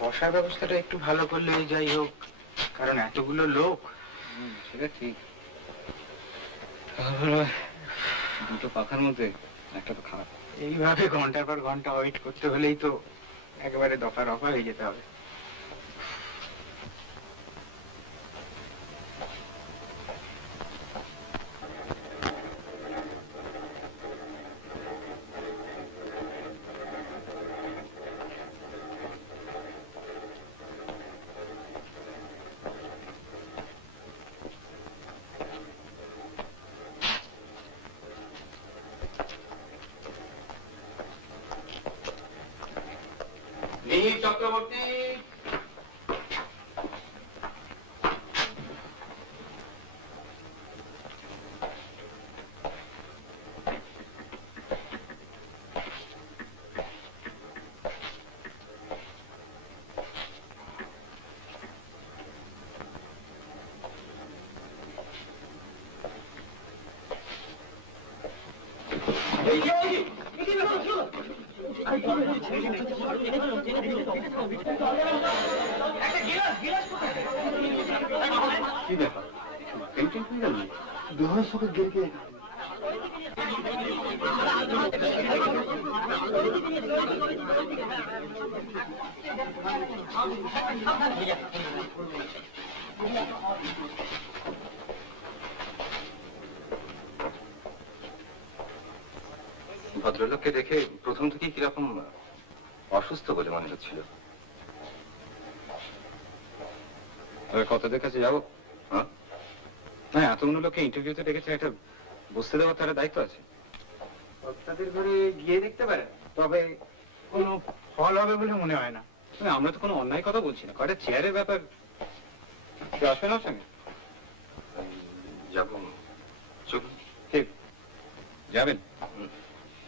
বসার ব্যবস্থাটা একটু ভালো করলে যাই হোক, কারণ এতগুলো লোক। সেটা ঠিক। দুটো পাখার মধ্যে একটা তো খারাপ। এইভাবে ঘন্টার পর ঘন্টা ওয়েট করতে হলেই তো একেবারে দফা রফা হয়ে যেতে হবে। চক্রবর্তী, কি ব্যাপার? পেন্টিং হয়ে গেল? দুহার সাথে গেরকে ভদ্রলোককে দেখে প্রথম থেকেই কিরকম অসুস্থ বলে মনে হচ্ছিল। কতদের কাছে যাবো? হ্যাঁ, এতগুলো লোককে ইন্টারভিউতে ডেকেছে, একটা বুঝতে দেওয়ার তারা দায়িত্ব আছে। তাদের ঘরে গিয়ে দেখতে পারে, তবে কোনো ফল হবে বলে মনে হয় না। আমরা তো কোনো অন্যায় কথা বলছি না, কয়টা চেয়ারের ব্যাপার। আসবে না সঙ্গে? যাবো। চলুন। ঠিক যাবেন?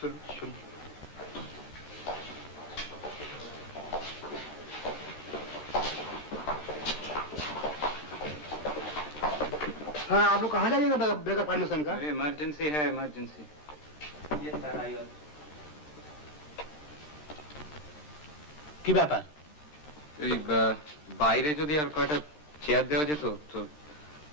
চলুন চলুন। हाँ, आप लोग कहाँ जाइएगा बेगर फाउंडेशन का? इमरजेंसी है, इमरजेंसी। কি ব্যাপার? এই বাইরে যদি আর কয়টা চেয়ার দেওয়া যেত তো,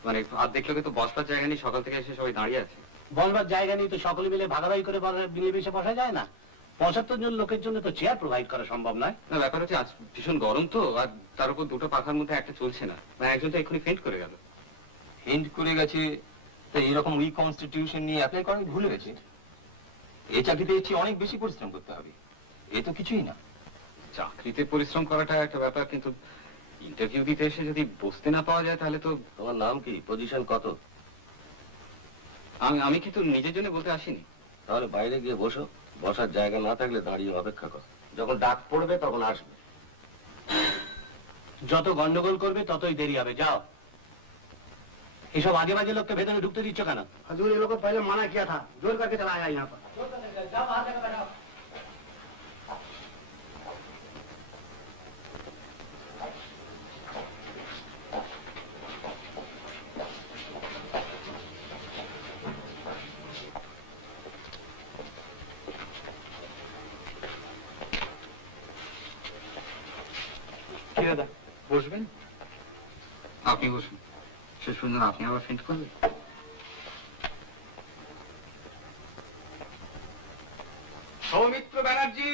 মানে অর্ধেক লোকে তো বসবার জায়গা নেই, সকাল থেকে এসে সবাই দাঁড়িয়ে আছে। বলবার জায়গা নেই তো সকলে মিলে ভাগাভাগি করে মিলেমিশে বসা যায় না? 75 জন লোকের জন্য তো চেয়ার প্রোভাইড করা সম্ভব নয়। না, ব্যাপার হচ্ছে আজ ভীষণ গরম তো, আর তার উপর দুটো পাখার মধ্যে একটা চলছে না, মানে একজন তো এক্ষুনি ফেন্ট করে গেল। ফেন্ট করে গেছে? তো এরকম উইক কনস্টিটিউশন নিয়ে অ্যাপ্লাই করা ভুলে গেছে। এই চাকরিতে এসে অনেক বেশি পরিশ্রম করতে হবে, এ তো কিছুই না। চাকরিতে পরিশ্রম করাটা একটা ব্যাপার, কিন্তু ইন্টারভিউ দিতে এসে যদি বসতে না পাওয়া যায় তাহলে তো। তোমার নাম কি, পজিশন কত? আমি কিন্তু নিজের জন্য বলতে আসিনি। তাহলে বাইরে গিয়ে বসো, বসার জায়গা না থাকলে দাঁড়িয়ে অপেক্ষা করো, যখন ডাক পড়বে তখন আসবে। যত গন্ডগোল করবে ততই দেরি হবে, যাও। এসব আগে বাজে লোককে ভেতরে ঢুকতে দিচ্ছ কেন? हजूर ये लोग को पहले मना किया था, जोर करके चलाया यहाँ पर। কি দাদা, বসবেন? আপনি বসুন, শেষ পর্যন্ত আপনি আবার ফেন্ট করবেন? Soumitra Banerjee,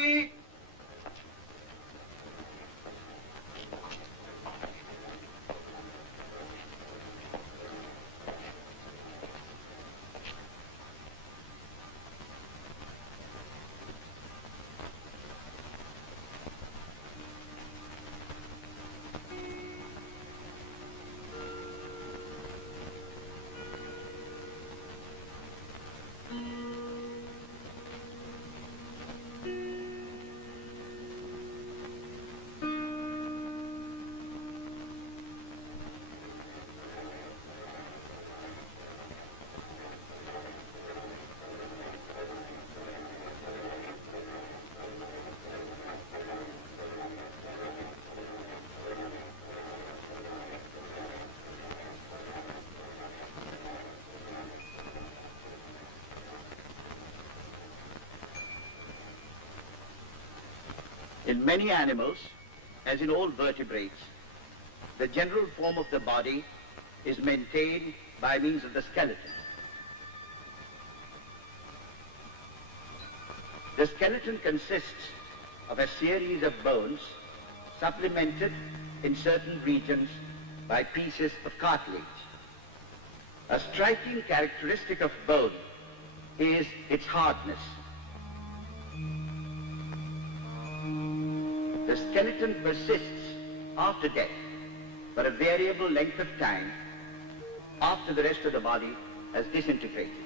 In many animals, as in all vertebrates, the general form of the body is maintained by means of the skeleton. The skeleton consists of a series of bones supplemented in certain regions by pieces of cartilage. A striking characteristic of bone is its hardness. The skeleton persists after death for a variable length of time after the rest of the body has disintegrated.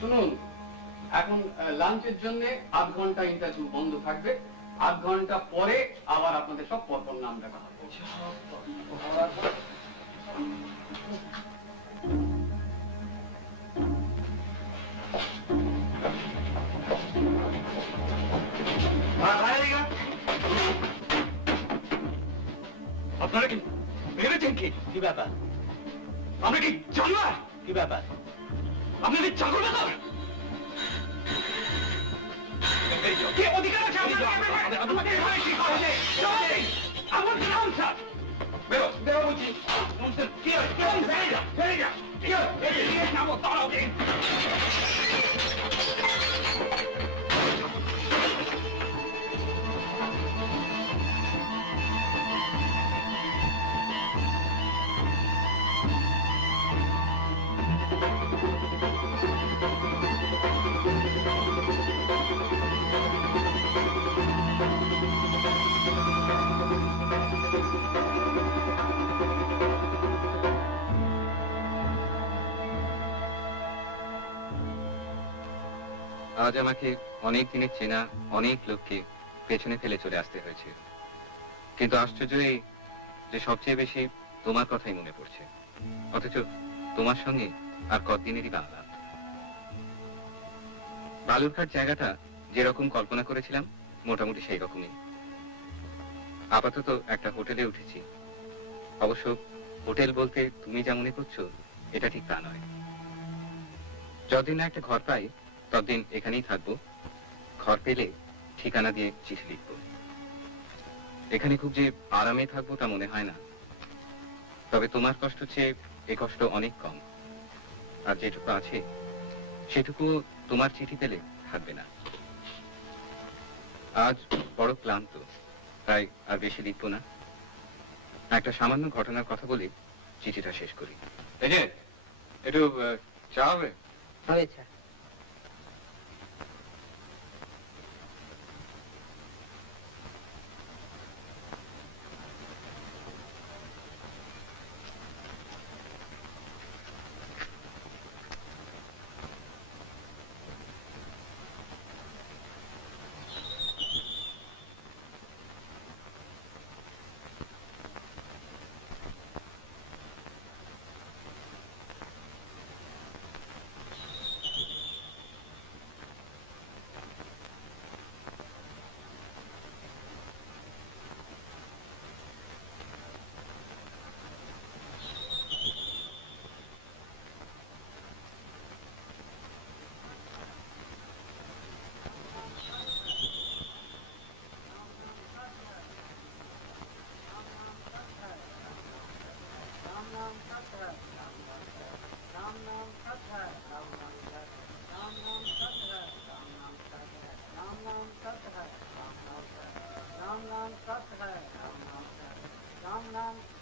শুনুন, এখন লাঞ্চের জন্য আধ ঘন্টা ইন্টারভিউ বন্ধ থাকবে, আধ ঘন্টা পরে আবার আপনাদের সব পরপর নাম ডাকা হবে। আপনারা কি ভেবেছেন কি ব্যাপার? আমরা কি জানোয়ার? কি ব্যাপার? আপনাদের চাকর ব্যাপার? কে অধিকার আছে আমাদের ঘরে কি করে? আমার নাম স্যার, বেরো বেরো বলছি। কি নাম তারাও দিন। আজ আমাকে অনেক দিনের চেনা অনেক লোককে পেছনে ফেলে চলে আসতে হয়েছে, কিন্তু আশ্চর্য এই যে সবচেয়ে বেশি তোমার কথাই মনে পড়ছে, অথচ তোমার সঙ্গে আর কতদিনেরই বাংলা। বালুরঘাট জায়গাটা যেরকম কল্পনা করেছিলাম মোটামুটি সেই রকমই। আপাতত একটা হোটেলে উঠেছি, অবশ্য হোটেল বলতে তুমি যা মনে করছো এটা ঠিক তা নয়। যতদিন না একটা ঘর পাই ততদিন এখানেই থাকবো, ঘর পেলে ঠিকানা দিয়ে চিঠি লিখব। এখানে খুব যে আরামে থাকবো তা মনে হয় না, তবে তোমার কষ্ট চেয়ে এ কষ্ট অনেক কম। আর যেটুকু আছে সেটুকু তোমার চিঠি পেলে থাকবে না। আজ বড় ক্লান্ত, তাই আর বেশি লিখবো না। একটা সামান্য ঘটনার কথা বলে চিঠিটা শেষ করি। এই যে একটু চা হবে? হবে চা। राम नाम